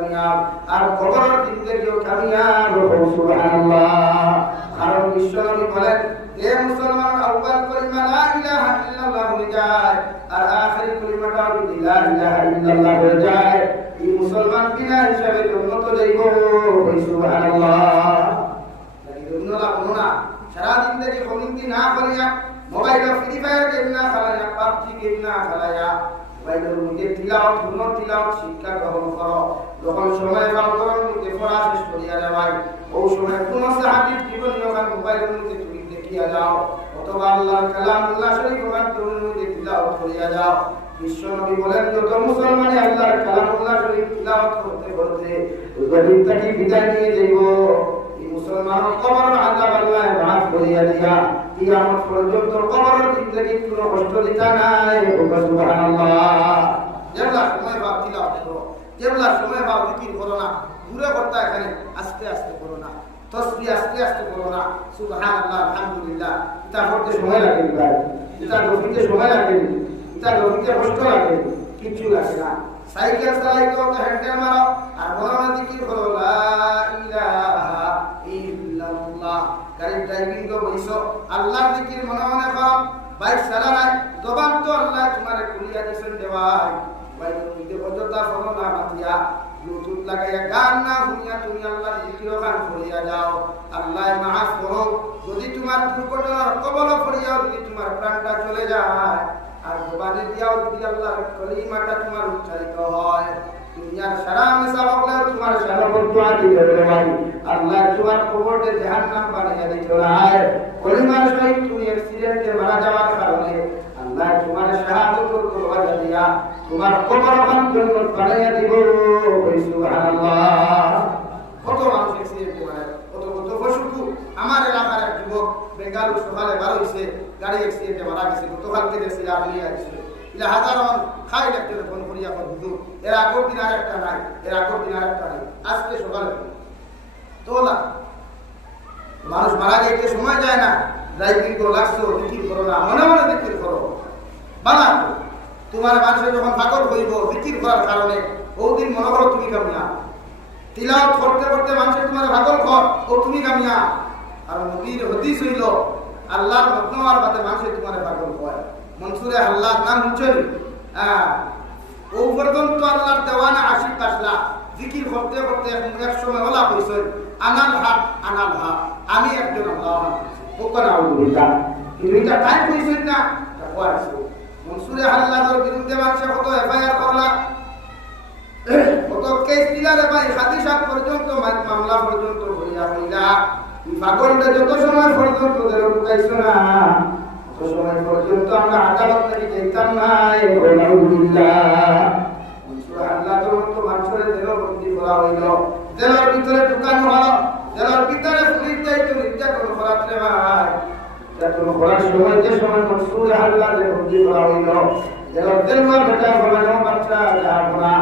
কামিয়াব আর কবরের জিন্দেগিও কামিয়াব হও সুবহানাল্লাহ। কারণ বিশ্বনবী বলেন যে মুসলমান আউয়াল কলিমা লা ইলাহা ইল্লাল্লাহ হয়ে যায় আর আখিরি কলিমাটা লা ইলাহা ইল্লাল্লাহ হয়ে যায়, এই মুসলমান বিনা হিসাবে জান্নাত যাইব সুবহানাল্লাহ। লাগি দুনিয়া কোনো না সারা জিন্দেগি কমিটি না করিয়া মোবাইল ফ্রি ফায়ার গেম না খেলায়া, পাবজি গেম না খেলায়া, মোবাইলের মধ্যে তিলাওয়াত গুণ তিলাওয়াত শিক্ষা গ্রহণ করো। যখন সময় পাও করার মধ্যে পড়া শেষ করিয়া যাওয়াই, ওই সময় কোন সাহাবীর জীবনী ওখান মোবাইলের মধ্যে তুমি দেখিয়া যাও, অথবা আল্লাহর কালামুল্লাহ শরীফ ওখান তোমার মধ্যে তিলাওয়াত করিয়া যাও। বিশ্বনবী বলেন যত মুসলমানে আল্লাহর কালামুল্লাহ শরীফ তিলাওয়াত করতে করতে গরিবটাকে বিদায় নিয়ে যাইব, এই মুসলমান কবর আযাব আল্লাহ মাফ করিয়া দিয়া কিয়ামত পর্যন্ত কবরের জিন্দেগি কোনো কষ্ট দিতা নাই সুবহানাল্লাহ। যেগুলা সময় ভাব তিলাওয়াত করো, যেগুলা সময় ভাব জিকির করো না, ঘুরে করতে এখানে আস্তে আস্তে করো না, তসবিহ আস্তে আস্তে করো না, সুবহানাল্লাহ আলহামদুলিল্লাহ এটা করতে সময় লাগে ভাই, এটা রফিতে সময় লাগে, এটা রফিতে কষ্ট লাগে, কিছু লাগে না। সাইকেল চালাইতে তো হ্যান্ডেল মারো আর মনে মনে জিকির করো লা ইলাহা ইল্লাল্লাহ। গাড়ি ড্রাইভিং তো বইছো আল্লাহর জিকির মনে মনে করো, বাইক চালানাই জবান তো আল্লাহ তোমারে কুলিয়া দিছেন দেওয়াই, বাইকের মধ্যে অযথা ফোন না মাতিয়া ব্লুটুথ লাগাইয়া গান না শুনিয়া তুমি আল্লাহর জিকির গান করিয়া যাও, আল্লাহ মাফ করো। যদি তোমার দুর্ঘটনার কবলে পড়িয়াও যদি তোমার প্রাণটা চলে যায় আর জবানে দিয়াও যদি আল্লাহর কলিমাটা তোমার উচ্চারিত হয়, দুনিয়ার সারা মেসা বকলেও তোমার সারা বদুয়া দিবে ভাই, আল্লাহ তোমার কবরকে জাহান্নাম বানিয়ে দিতে হয়। কলিমার সহিত তুমি অ্যাক্সিডেন্টে মারা যাওয়ার কারণে আল্লাহ তোমার শাহাদাতের দরওয়াজা দিয়া তোমার কবর জান্নাত বানিয়ে দিব সুবহানাল্লাহ। কত মানুষ অ্যাক্সিডেন্টে মারা, কত কত পশুকু আমার এলাকার এক যুবক বেঙ্গালুরু সকালে বার হইছে, গাড়ি অ্যাক্সিডেন্টে মারা গেছে, গতকালকে দেখছি আপনি আসছে ইলা হাজারন খাই লাগতে ফোন করিয়া কর হুজুর এর আগের দিন আরেকটা নাই, এর আগের দিন আরেকটা নাই, আজকে সকালে তোলা মানুষ মারা যাইতে সময় যায় না, ড্রাইভিং তো লাগছো জিকির করো না, মনে মনে জিকির করো বালা। তোমার মানুষে যখন পাগল হইব জিকির করার কারণে ওদিন মনে করো তুমি কামিয়া, তিলাওয়াত করতে করতে মানুষের তোমার পাগল কর ও তুমি কামিয়া। আর নবীর হাদিস হইল আল্লাহর মতনওয়ার বাতে মানুষের তোমার পাগল হয়। মনসুরে আল্লাহর নাম উচ্চারণ ও পর্যন্ত আল্লাহর দেওয়ানা আশিক আসলা জিকির করতে করতে এক সময় ওলা কইছে আনাল হক আমি একজন আল্লাহ ওকর আউযুবিল্লাহ। কিন্তু এটা টাইম কইছেন না কইছে মনসুরে আল্লাহর বিরুদ্ধে মানুষ কত এফআইআর করলা, কত কেস দিলারে ভাই, হাদিসা পর্যন্ত মামলা পর্যন্ত হইয়া হইলা। পাগলটা যত সময় পর্যন্ত ঢুকাইছো না তত সময় পর্যন্ত আমরা আদালত থেকে যেতাম না। আল্লাহ তো মানুষের দেহ বন্দি করা হইল, জেলার ভিতরে ঢুকানো হলো, জেলার ভিতরে পুলিশ দায়িত্ব নির্যাতন করাতে ভাই, নির্যাতন করার সময় যে সময় মনসুর আল্লাহ বন্দি করা হইল, জেলার দেওয়ার বেটা ফলানো বাচ্চা যাবো না,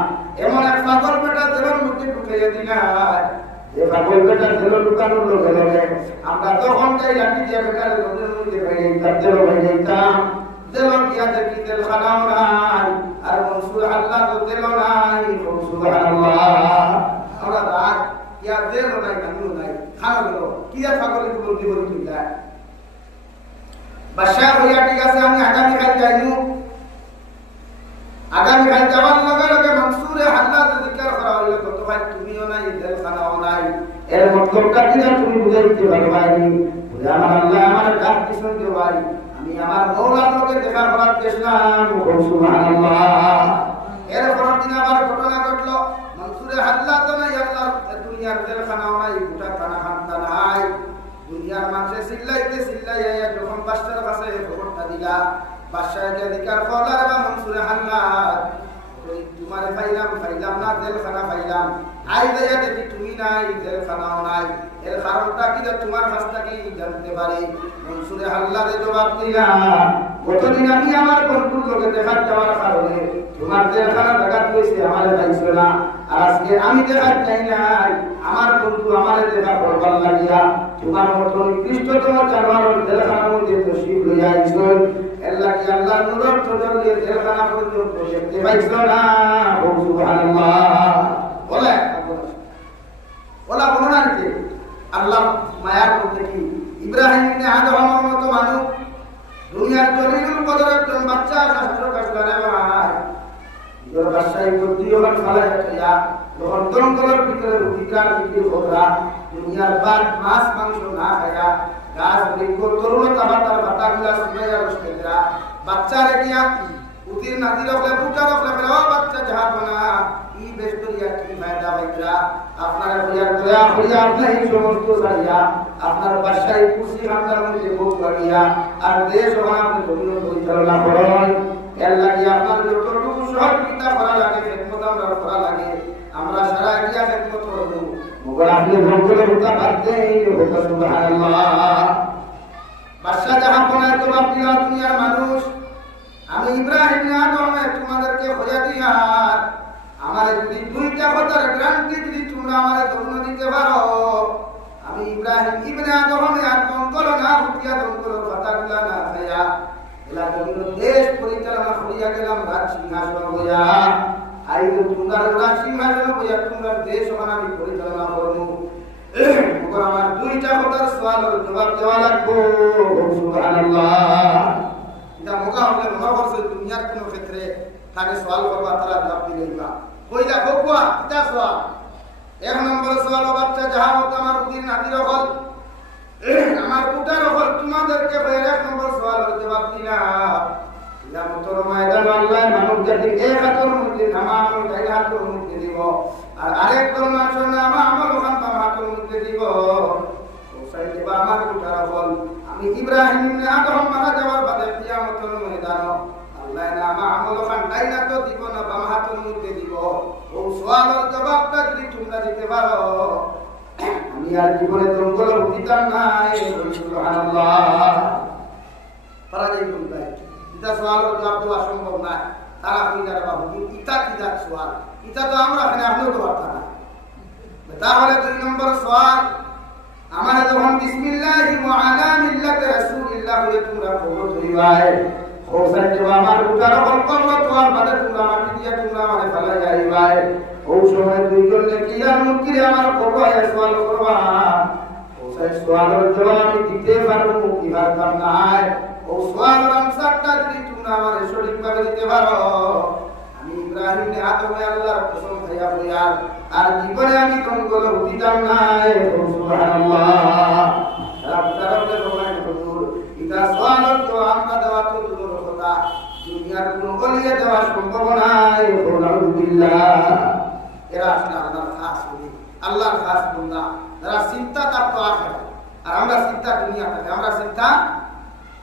এমন এক পাগল বেটা জেলার মধ্যে ঢুকাইয়া দিলাই। যে পাগল বেটা জেল ঢুকানোর লোকে লোকে আমরা তখন যাই লাঠি দিয়ে বেটার লোকের মধ্যে ভেঙে দিতাম, জেল ভেঙে দিতাম, জেল গিয়া দেখি জেল খানাও নাই আর মনসুর আল্লাহ তো জেল নাই সুবহানাল্লাহ। আমরা রাত ইয়া জেল নাই কানুন নাই খানা গেল কি আর পাগলের গুলো জীবন দিলা বাদশা হইয়া ঠিক আছে আমি আগামীকাল যাইনু, আগামীকাল যাওয়ার লগে লগে মনসুরে আল্লাহ জিকির করা হইল কত ভাই তুমিও নাই জেল খানাও নাই, এর মতলবটা কি না তুমি বুঝে দিতে পারো ভাই, আমার আল্লাহ আমার ডাক দিছেন যে ভাই আমি আমার মওলার লগে দেখা করার চেষ্টা সুবহানাল্লাহ। এর পরের দিন আবার ঘটনা ঘটলো, মনসুরে আল্লাহ তো নাই, আল্লাহর দুনিয়ার জেল খানাও নাই, গোটা খানা খান্তা নাই, দুনিয়ার মানুষে চিল্লাইয়া যখন বাদশার কাছে খবরটা দিলা, বাদশা জিকির করলা বা মনসুরে আল্লাহ তোমারে পাইলাম না জেলখানা পাইলাম, আই যাইয়া দেখি তুমি নাই জেলখানাও নাই, এর কারণটা কি তোমার কাছ থেকে জানতে পারি। মনসুরে আল্লাহরে জবাব দিলা গতদিন আমি আমার বন্ধুর লোকে দেখার যাওয়ার কারণে তোমার জেলখানা দেখাত কইছে আমারে পাইছো না, আর আজকে আমি দেখার চাই নাই, আমার বন্ধু আমারে দেখা করবার লাগিয়া তোমার মতো নিকৃষ্টতম জানোয়ারের জেলখানার মধ্যে তশরিফ লইয়া আইছো, আল্লাহ কি আল্লাহ নূরের তজল্লি জেলখানা পর্যন্ত দেখতে পাইছো না সুবহানাল্লাহ বলে যখন জঙ্গলের ভিতরে অধিকার বিক্রি করা দুনিয়ার বাদ মাছ মাংস না খায়া গাছ বৃক্ষ তরুণতা বাতার বাতাগুলা সুমাইয়া রসকেরা বাচ্চা রেখিয়া উতির নাতি রকলে ফুটা রকলে ও বাচ্চা যাহাবনা ই বেস্তরিয়া কি ফায়দা হইতরা আপনারা হইয়ার দয়া করিয়া আপনার এই সমস্ত সারিয়া আপনার বাসায় খুশি হামদার মধ্যে ভোগ লাগিয়া আর দেশ ও আপনার জন্য পরিচালনা করুন এর লাগি আপনার যতটুকু সহযোগিতা করা লাগে খেদমত আমরা করা লাগে আমরা সারা এরিয়া খেদমত করব মগর আপনি ভোগলে উঠা বাদ দেই সুবহানাল্লাহ বাদশা জাহাবনা তো আপনি দুনিয়ার মানুষ আমি ইব্রাহিম আদম তোমাদেরকে খোঁজা দিয়ার আমার যদি দুইটা কথার গ্যারান্টি যদি তোমরা আমারে দগ্ন দিতে পারো আমি ইব্রাহিম ইবনে আদম আর জঙ্গল না হুটিয়া জঙ্গলের কথাগুলা না খাইয়া এলা জমিন দেশ পরিচালনা করিয়া গেলাম রাজ সিংহাসন হইয়া আইতো তোমরা রাজ সিংহাসন হইয়া তোমরা দেশ আমি পরিচালনা করবো আমার দুইটা কথার সওয়ালের জবাব দেওয়া লাগবো সুবহানাল্লাহ এটা মোকা হলে মনে করছে দুনিয়ার কোন ক্ষেত্রে তাকে সওয়াল করবা তারা জবাব দিলেইবা কইলা বকুয়া এটা সওয়াল এক নম্বর সওয়াল বাচ্চা যাহা মত আমার উদিন নাদির হল আমার পুটার হল তোমাদেরকে এক নম্বর সওয়ালের জবাব দিলা ইলা মতর ময়দান আল্লাহ মানব জাতির এক হাতের মধ্যে নামা আমল গাই হাতের মধ্যে দিব আর আরেক কলমা শোনা আমল ওখান বাম হাতের মধ্যে দিব ওসাই দেবা আমার পুটার হল আমি ইব্রাহিম ইবনে আদম মারা যাওয়ার বাদে কিয়ামতের ময়দান আল্লাহ নামা আমল ওখান ডাইনা তো দিব না বাম হাতের মধ্যে দিব ও সওয়ালের জবাবটা যদি তোমরা দিতে পারো আমি আর জীবনে জঙ্গল উঠিতাম নাই সুবহানাল্লাহ পারাজাই কোনটাই এটা সওয়ালের জবাব দেওয়া সম্ভব না তারা কইরা বাবু ইতা কিদার সওয়াল ইতা তো আমরা এখানে আপনিও তো পারতা না তাহলে দুই নম্বর সওয়াল আমারে যখন বিসমিল্লাহি ওয়া আলা মিল্লাতি রাসূলিল্লাহ বলে তোমরা খবর ধরিবাই খোসা দেবা আমার উতার কল্পনা তোমার বাদে তোমরা মাটি দিয়া তোমরা আমারে ফেলাই যাইবাই ও সময় দুইজন কিরা মুকিরে আমার খবর সওয়াল করবা খোসা সওয়ালের জবাব আমি দিতে পারবো কি পারতাম না ও সওয়ালের আনসারটা যদি তোমরা আমারে সঠিকভাবে দিতে পারো আমি ইব্রাহিম নে আদম আল্লাহর কসম খাইয়া বলিয়া আর জীবনে আমি জঙ্গল উঠিতাম না সুবহানাল্লাহ রাব্বুল রহমান হুজুর এটা সওয়ালের জবাব আমরা দেওয়া তো দূরের কথা দুনিয়ার কোনো গলিয়ে দেওয়া সম্ভব নয় আলহামদুলিল্লাহ এরা আসলে আল্লাহর খাস বলি আল্লাহর খাস বান্দা যারা চিন্তা তার তো আখিরাত আর আমরা চিন্তা দুনিয়া থাকে আমরা চিন্তা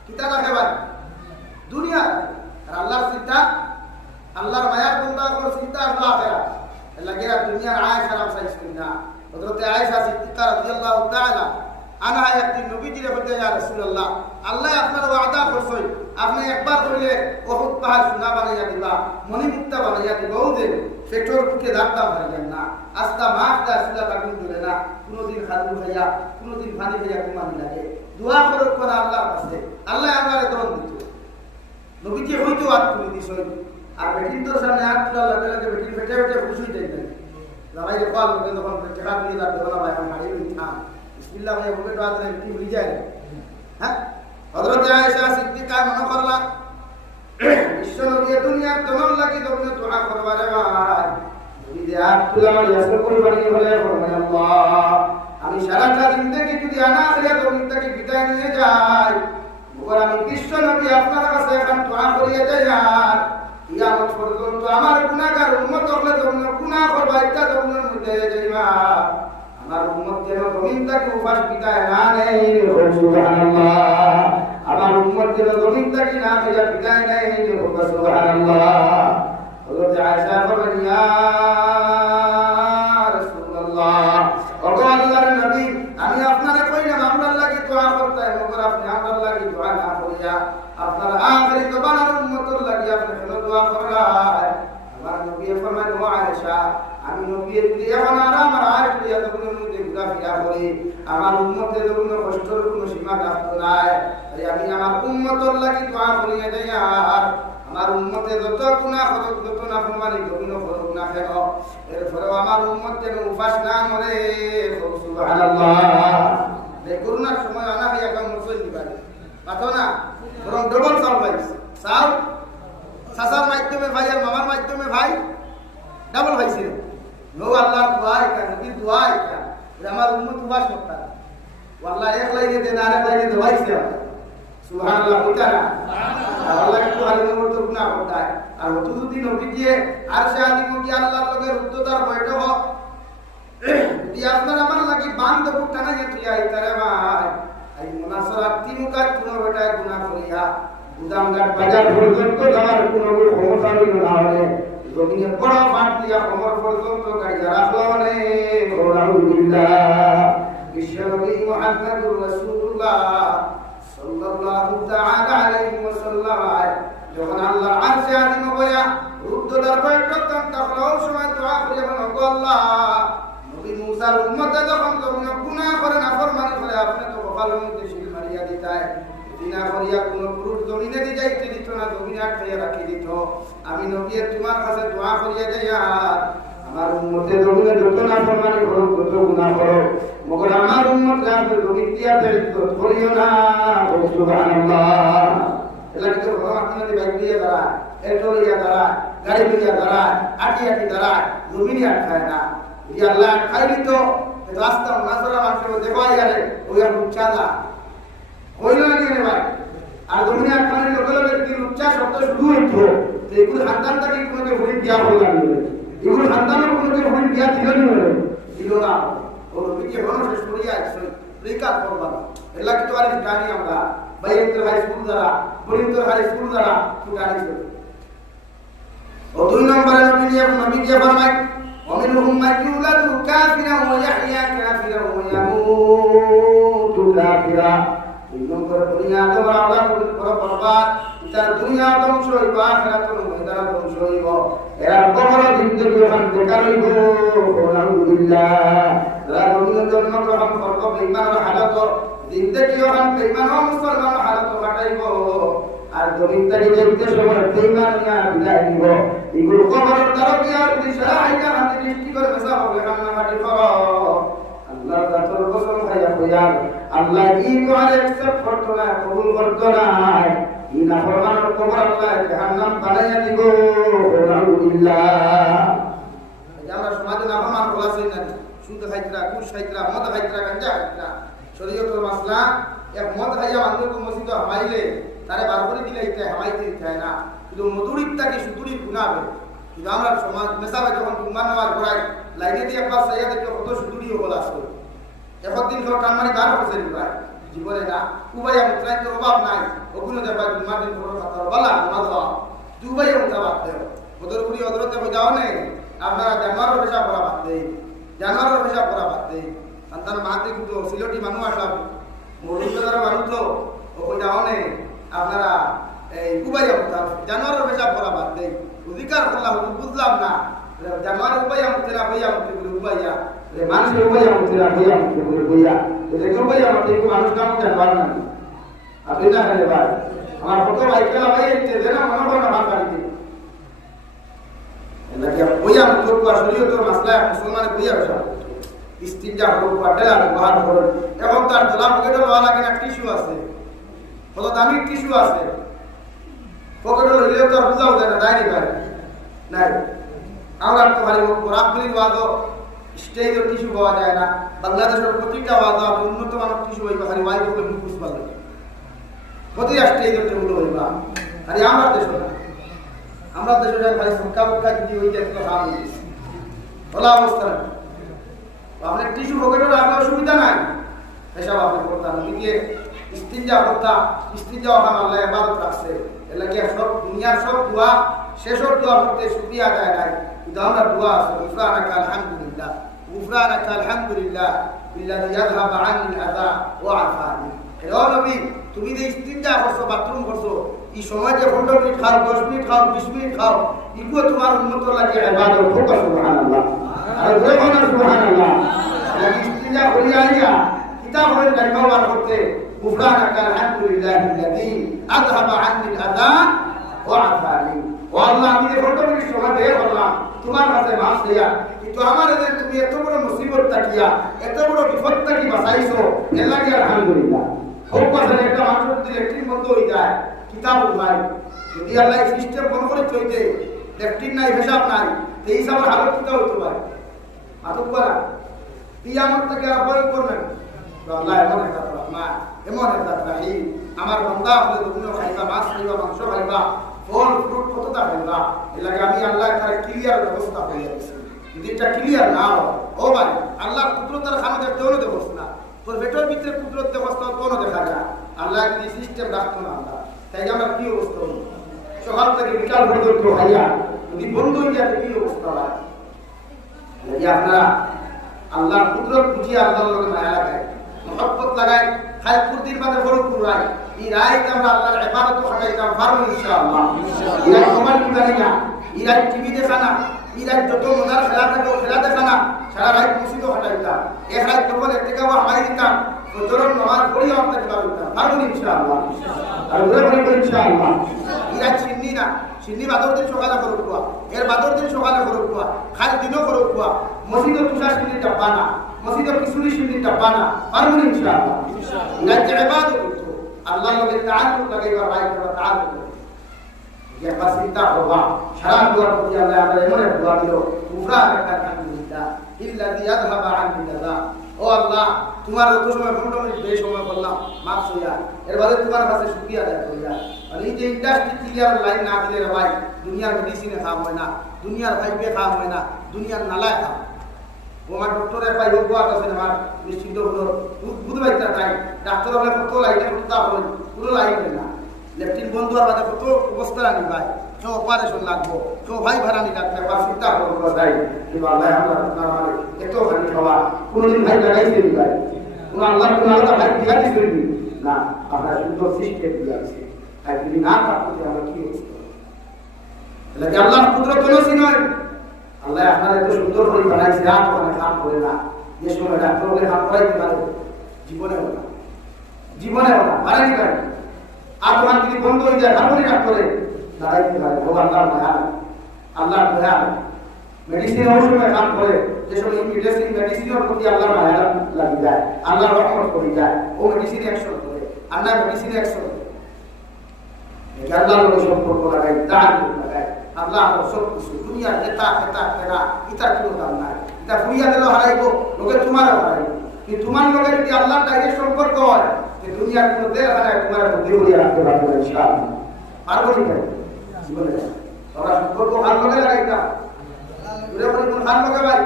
কিতা থাকে ভাই দুনিয়া আর আল্লাহর চিন্তা আল্লাহর মায়ার বান্দা কোনো চিন্তা আসলে আখিরাত লাগে দুনিয়ার আয়েশা রামসাইছিলেন না হযরত আয়েশা সিদ্দিকা রাদিয়াল্লাহু তাআলা আনহা একদিন নবীজির বলতে ইয়া রাসূলুল্লাহ আল্লাহ আপনার ওয়াদা করছেন আপনি একবার কইলে উহুদ পাহাড় সোনা বানাইয়া দিবা মণিমুক্তা বানাইয়া দিবা ও দেব পেটর বুকে ধাক্কা মারবেন না আস্তা মাছটা সুদা কাটুন দিলে না কোনদিন খাদু খাইয়া কোনদিন পানি খাইয়া কুমানি লাগে দোয়া করো কোন আল্লাহর কাছে আল্লাহ আমারে দন দিত নবীজি হয়তো হাত তুলে দিছেন আর বেটিন তো সামনে হাত তুলা লাগে বেটিন পেটে পেটে খুশি যাই না রাবাই কল করে যখন টাকা দিয়ে দাও না ভাই আমি হারিয়ে নিতাম বিসমিল্লাহ ভাই বলে দোয়া করে কি ভুলে যায় হ্যাঁ হযরত আয়েশা সিদ্দিকা মনে করলা বিশ্ব নবী দুনিয়ার তোমার লাগি তুমি দোয়া করবা রে ভাই যদি হাত তুলা আমার ইয়াসর করে বানিয়ে বলে আল্লাহ আমি সারাটা জিন্দেগি যদি আনা আখিরা দুনিয়াকে বিদায় নিয়ে যাই মগর আমি বিশ্ব নবী আপনার কাছে এখন দোয়া করিয়ে যাই আর কিয়ামত পর্যন্ত আমার গুনাহগার উম্মত হলে তোমরা গুনাহ করবা এটা তোমরা মধ্যে যাইবা আমার উম্মত যেন জমিনটাকে উপাস বিদায় না নেয় সুবহানাল্লাহ আমার উম্মত যেন জমিনটাকে না ফেরা বিদায় নেয় সুবহানাল্লাহ হযরত আয়েশা বলেন ইয়া রাসূলুল্লাহ ওগো আল্লাহর নবী আমি আপনারে কইলাম আমরার লাগি দোয়া করতে মগর আপনি আমরার লাগি দোয়া না করিয়া আপনার আখিরি জবানের উম্মতের লাগি আপনি কেন দোয়া করলেন আমার নবী ফরমান ও আয়েশা আমি নবীর দিয়ে আমার আমার আয়েশ দিয়া তখন মধ্যে ঘোরাফেরা করি আমার উম্মতের কোনো কষ্টের কোনো সীমা থাকতো না তাই আমি আমার উম্মতের লাগি দোয়া করিয়া যাই আর আমার উম্মতে যত গুনাহ করুক যত না ফরমানি গবিন করুক না কেন এরপরেও আমার উম্মত যেন উপাস না মরে সুবহানাল্লাহ এই করোনার সময় আনা হইয়া কাম মুসলিম দিবারে পাতো না বরং ডবল চাল ভাই চাল চাচার মাধ্যমে ভাই আর মামার মাধ্যমে ভাই ডাবল ভাইছিল নো আল্লাহ দোয়া এটা নবী দোয়া এটা আমার উম্মত দোয়া করতা আল্লাহ এক লাইনে দেন আর এক লাইনে দোয়াইছে সুবহানাল্লাহ কইতা না আল্লাহ একটু আলিম করতে গুনাহ করতে আর যদি নবী দিয়ে আরশে আদিম কি আল্লাহর লগে রুদ্ধতার বৈঠক দি আপনার আমার লাগি বান্ধ ফুটা না যেতে আইতারে ভাই এই মুনাসারাত তিমুকাত কোন বেটায় গুনাহ করিয়া গুদামঘাট বাজার পর্যন্ত যাওয়ার কোনো ক্ষমতা হইল না হলে জমিনে বড় ফাট দিয়া কোমর পর্যন্ত গাড়িয়া রাখলো মানে আলহামদুলিল্লাহ বিশ্বনবী মুহাম্মদুর রাসূলুল্লাহ সাল্লাল্লাহু তাআলা আলাইহি ওয়াসাল্লাম যখন আল্লাহ আরশে আযিম বয়া রুদ্ধদ্বার বৈঠক তখন সময় দোয়া করে বলো আল্লাহ নবী মুসার উম্মতে যখন তোমরা গুনাহ করে নাফরমানি করে আপনি তো কপালের মধ্যে শিল মারিয়া দিতায় বিনা করিয়া কোন পুরুষ জমিনে দি যাইতে দিত না জমিনে আটকাইয়া রাখি দিত আমি নবী তোমার কাছে দোয়া করিয়া যাইয়া আমার উম্মতে জমিনে যত নাফরমানি করো যত গুনাহ করো মগর আমার উম্মত আপনি জমিন দিয়া করিও না সুবহানাল্লাহ এলা কি তো আপনাদের বাইক দিয়া দাঁড়া এটোরিয়া দাঁড়া গাড়ি দিয়া দাঁড়া আটি দাঁড়া জমিনে আটকায় না এই আল্লাহ খাইলি তো রাস্তা নাসরা মানুষ দেখাই গেলে ওই আর উচ্চাদা হইল না কি ভাই আর জমিনে আটকানোর লোক লোক কি উচ্চা শব্দ শুরু হইতো এগুলো সন্তান থেকে কোনোকে ভুল দিয়া হল না এগুলো সন্তানের কোনোকে ভুল দিয়া দিল না ও রবিকে হলো শেষ করিয়া আসছে রিকাত করবা এলা কি তো আর জানি আমরা বাইরের হাই স্কুল দ্বারা পরিন্তর হাই স্কুল দ্বারা জানি ও দুই নম্বরে নবী দিয়ে ফরমায় ومنهم من يولد كافرا ويحيى كافرا ويموت كافرا ইনম করে দুনিয়া তো আল্লাহ করে বরবাদ তার দুনিয়া ধ্বংস হইব আখিরাত ময়দান ধ্বংস হইব এর কবর জিন্দেগি ওখান বেকার হইব আলহামদুলিল্লাহ রাজনীতি জন্য গ্রহণ করব বেঈমানের হালত জিন্দেগি ওখান বেঈমান ও মুসলমানের হালত কাটাইব আর জমিনদারি দেখতে সময় বেঈমান না বিলাই দিব এগুলো কবরের দরজা যদি সারাইকা হাতে দৃষ্টি করে মেসা হবে কান্না মাটি করো আল্লাহ তাআলার কসম খাইয়া কইয়ার আল্লাহ কি করে একসেপ্ট করতো না কবুল করতো না এই নাফরমানের কবর আল্লাহ জাহান্নাম বানাইয়া দিব আলহামদুলিল্লাহ আমরা সমাজে নাফরমান বলাছি না সুদ খাইতরা কুশ খাইতরা মদ খাইতরা গাঁজা খাইতরা শরীয়তের মাসলা এক মদ খাইয়া মানুষকে মসজিদে হামাইলে তারে বার করে দিলে এটা হামাইতে চায় না কিন্তু মধুরিকটাকে সুতুরি গুনাবে কিন্তু আমরা সমাজ মেসাবে যখন কুরবান নামাজ পড়াই লাইনে দিয়ে একবার সাইয়া দেখে কত সুতুরি হল আসলো একদিন ধর কানমারি বার করছে ভাই জীবনে না উবাইয়া মুত্রাই তো অভাব নাই ওগুলো দেবা জুমার দিন বড় কথা বলা না দাও দুবাইয়া মুতাবাদ দেও ওদের উপরে অদরতে যাও নেই আপনারা জানোয়ারের হিসাব করা বাদ দেই জানোয়ারের হিসাব করা বাদ দেই সন্তান মাতে কিন্তু সিলটি মানুষ আসলাম মরুদার মানুষ তো ও যাও নেই আপনারা এই উবাইয়া মুতাবাদ জানোয়ারের হিসাব করা বাদ দেই অধিকার করলাম বুঝলাম না জানোয়ার উবাইয়া মুতরা হইয়া মুতে উবাইয়া মানুষের উবাইয়া মুতরা হইয়া মুতে হইয়া দেখো উবাইয়া মুতে মানুষ কাম জানোয়ার না আপনি না জানেন ভাই আমার কত ভাইকেলা ভাই এতে দেনা মনে করো না বাড়িতে এলাকে হইয়া মুতে কোয়া শরীয়তের মাসলা মুসলমানের হইয়া বসা ইস্তিনজা হলো পাটেলা ব্যবহার করো এখন তার দলা পকেটে লওয়া লাগে না টিস্যু আছে কত দামি টিস্যু আছে পকেটে লইলেও তো বুঝাও যায় না দাইনি ভাই নাই আমরা তো ভাই রাখবলির ওয়াদো স্টেজের টিস্যু পাওয়া যায় না বাংলাদেশের প্রতিটা ওয়াদো উন্নত মানের টিস্যু হইবা খালি ওয়াই করে মুখুস পারবে প্রতিটা স্টেজের টেবিল হইবা আরে আমরা দেশ না আমরা দেশে যাই ভাই সংখ্যা পক্ষা যদি হই যায় তো হাম হইছে বলা অবস্থা আপনি টিস্যু পকেটে রাখলে অসুবিধা নাই এসব আপনি করতে নিজে ইস্তিনজা করতা ইস্তিনজা ওখানে আল্লাহ ইবাদত রাখছে এলাকে সব দুনিয়ার সব দোয়া শেষর দোয়া করতে শুকরিয়া আদায় নাই কিন্তু আমরা দোয়া আছে গুফরানাকা আলহামদুলিল্লাহ গুফরানাকা আলহামদুলিল্লাহ বিল্লাযী ইয়াযহাবু আনিল আযা ওয়া আফানি হে নবী তুমি যে ইস্তিনজা করছো বাথরুম করছো এই সময় যে 15 মিনিট খাও 10 মিনিট খাও 20 মিনিট খাও ইগো তোমার উম্মতের লাগি ইবাদত হোক সুবহানাল্লাহ আর দেখো না সুবহানাল্লাহ ইস্তিনজা করিয়া আইয়া কিতাব হয়ে ব্যবহার করতে গুফরানাকা আলহামদুলিল্লাহ বিল্লাযী আযহাবু আনিল আযা ওয়া আফানি ও আল্লাহ আমি যে 15 মিনিট সময় দিয়ে বললাম তোমার কাছে মাফ দিয়া কিন্তু আমার এদের তুমি এত বড় মুসিবত তাকিয়া এত বড় বিপদ তাকি বাঁচাইছো এর লাগি আলহামদুলিল্লাহ হোক কথা একটা মানুষ যদি লেট্রিন বন্ধ হয়ে যায় কিতাব উঠায় যদি আল্লাহ সিস্টেম বন্ধ করে চলতে লেট্রিন নাই হিসাব নাই এই হিসাবের হালত কিতা হইতে পারে আদব করা কিয়ামত থেকে ভয় করবেন আল্লাহ এমন একটা রহমান এমন একটা রাহিম আমার বান্দা হলে দুনিয়া খাইবা মাছ খাইবা মাংস খাইবা ফল ফ্রুট কতটা খাইবা এলাকা আমি আল্লাহ তার ক্লিয়ার ব্যবস্থা করে দিয়েছি যদি এটা ক্লিয়ার না হয় ও ভাই আল্লাহ কুদরতের খামতে দৌড় দেবস না তোর ভেতর ভিতরে কুদরত ব্যবস্থা কোন দেখা যায় আল্লাহ কি সিস্টেম রাখতো না আল্লাহ তাই আমার কি অবস্থা হলো সকাল থেকে বিকাল পর্যন্ত খাইয়া যদি বন্ধ হয়ে যায় কি অবস্থা হয় আপনারা আল্লাহ কুদরত বুঝিয়ে আল্লাহর লগে মায়া লাগায় মহব্বত লাগায় খায় কুরদির মাঝে বড় কুরাই এই রায় আমরা আল্লাহর ইবাদত খাইতাম পারবো ইনশাআল্লাহ ইরা কমাল কুদানি না ইরা টিভি দেখা না ইরা যত মজার খেলা থাকে খেলা দেখা না সারা রাত মুসিদ খাটাইতাম এক রাত কেবল এক টাকা হামাই দিতাম ফজরের নামাজ পড়ি আমরা খেলা করতাম পারবো ইনশাআল্লাহ আর ওরা বলে ইনশাআল্লাহ ইরা চিন্নি না চিন্নি বাদর দিন সকালে করব কুয়া এর বাদর দিন সকালে করব কুয়া খাল দিনও করব কুয়া মসজিদে তুষার চিন্নি ডাব্বা না মসজিদে কিসুরি চিন্নি ডাব্বা না পারবো ইনশাআল্লাহ ইরা ইবাদত করতো আল্লাহ লগে তাআল্লুক লাগাইবা রাই করা তাআল্লুক যে বাসিতা হওয়া সারা দুয়ার প্রতি আল্লাহ আমাদের এমন এক দোয়া দিল কুফরা একটা আলহামদুলিল্লাহ ইল্লাযী ইয়াযহাবা আননি দাদা ও আল্লাহ তোমার যত সময় মোটামুটি বেশ সময় করলাম মাফ হইয়া এর বাদে তোমার কাছে শুকরিয়া আদায় করিয়া আর এই যে ইন্ডাস্ট্রি ক্লিয়ার লাইন না দিলে রে ভাই দুনিয়ার মেডিসিনে খাওয়া হয় না দুনিয়ার ভাইবে খাওয়া হয় না দুনিয়ার নালায় খাওয়া ও আমার ডক্টরের পাই রোগ আছে আমার নিশ্চিন্ত হলো বুধবাইটা নাই ডাক্তার হলে কত লাইনে কত হল পুরো লাইন না লেফটিন বন্ধু আর বাদে কত অবস্থা আনি ভাই কেউ অপারেশন লাগবো কেউ ভাই ভাড়ানি লাগবে বা চিন্তা করবো যাই কিন্তু আল্লাহ আপনার মানে এত ভাই খাওয়া কোনোদিন ভাই লাগাইছে ভাই কোন আল্লাহ কোন আল্লাহ ভাই দিয়া দিছে না আপনার শুদ্ধ সিস্টেম দিয়া আছে আর যদি না থাকতে আমরা কি অবস্থা তাহলে আল্লাহ কুদরত নসি নয় আল্লাহ আপনার এত সুন্দর করে বানাইছে আর কোনো কাম করে না যে সময় ডাক্তারকে কাম করাইতে পারে জীবনে ওটা জীবনে ওটা পারেনি ভাই আর তোমার যদি বন্ধ হয়ে যায় তারপরে ডাক্তারে দাঁড়াইতে পারে ও আল্লাহর মায়া আল্লাহর মায়া মেডিসিন ঔষধে কাম করে যেসব মেডিসিনের প্রতি আল্লাহর মায়া লাগি যায় আল্লাহর রহমত করে যায় ও মেডিসিন অ্যাকশন করে আল্লাহ মেডিসিন অ্যাকশন করে আল্লাহর লোক সম্পর্ক লাগাই দান লাগাই আল্লাহ সব কিছু দুনিয়ার নেতা খেতা খেলা ইতার কোনো দাম নাই এটা ফুরিয়া দিলেও হারাইবো লোকে তোমারও হারাইবো কিন্তু তোমার লোকের যদি আল্লাহর ডাইরেক্ট সম্পর্ক হয় দুনিয়ার কোনো দেহ হারায় তোমার বুদ্ধি হইয়া রাখতে পারবে ইনশাআল্লাহ পারবো নি ভাই জীবনে তোমরা সম্পর্ক ভালো লগে লাগাইতা দুনিয়া কোন ভালো লগে ভাই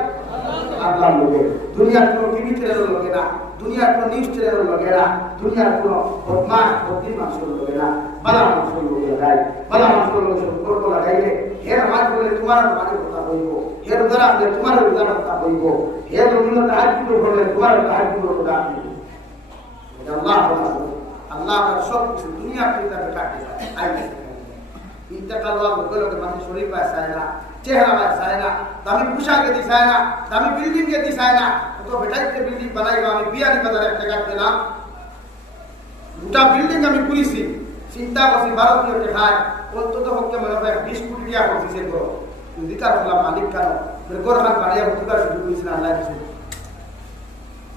আল্লাহর লগে দুনিয়ার কোনো টিভি চ্যানেল লগে না দুনিয়ার কোনো নিউজ চ্যানেল লগে না দুনিয়ার কোনো বদমাশ বদ্দি মানুষের লগে না বালা মানুষের লগে লাগাই বালা মানুষের লগে সম্পর্ক লাগাইলে এর মাঝ বলে তোমার মানে কথা বলবো এর উদারা হলে তোমার উদারা কথা বলবো এর রবীন্দ্র তাহাজ্জুদ করলে তোমার তাহাজ্জুদ কথা আল্লাহ আল্লাহ সব কিছু দুনিয়া কিতাবে কাটে আইবে ইন্তেকাল হওয়ার লোকে লোকে মানুষ শরীর পায় চায় না চেহারা পায় চায় না দামি পোশাকে দি চায় না দামি বিল্ডিং কে দি চায় না তো বেটাইতে বিল্ডিং বানাইবা আমি বিয়ানি বাজারে একটা কাট দিলাম দুটা বিল্ডিং আমি করেছি চিন্তা করছি ভারতীয় খায় অন্তত পক্ষে মনে হয় 20 কোটি টাকা করছে তো দিতার হলাম মালিক কেন গোরখান বানিয়ে দুটার শুরু করেছিল আল্লাহ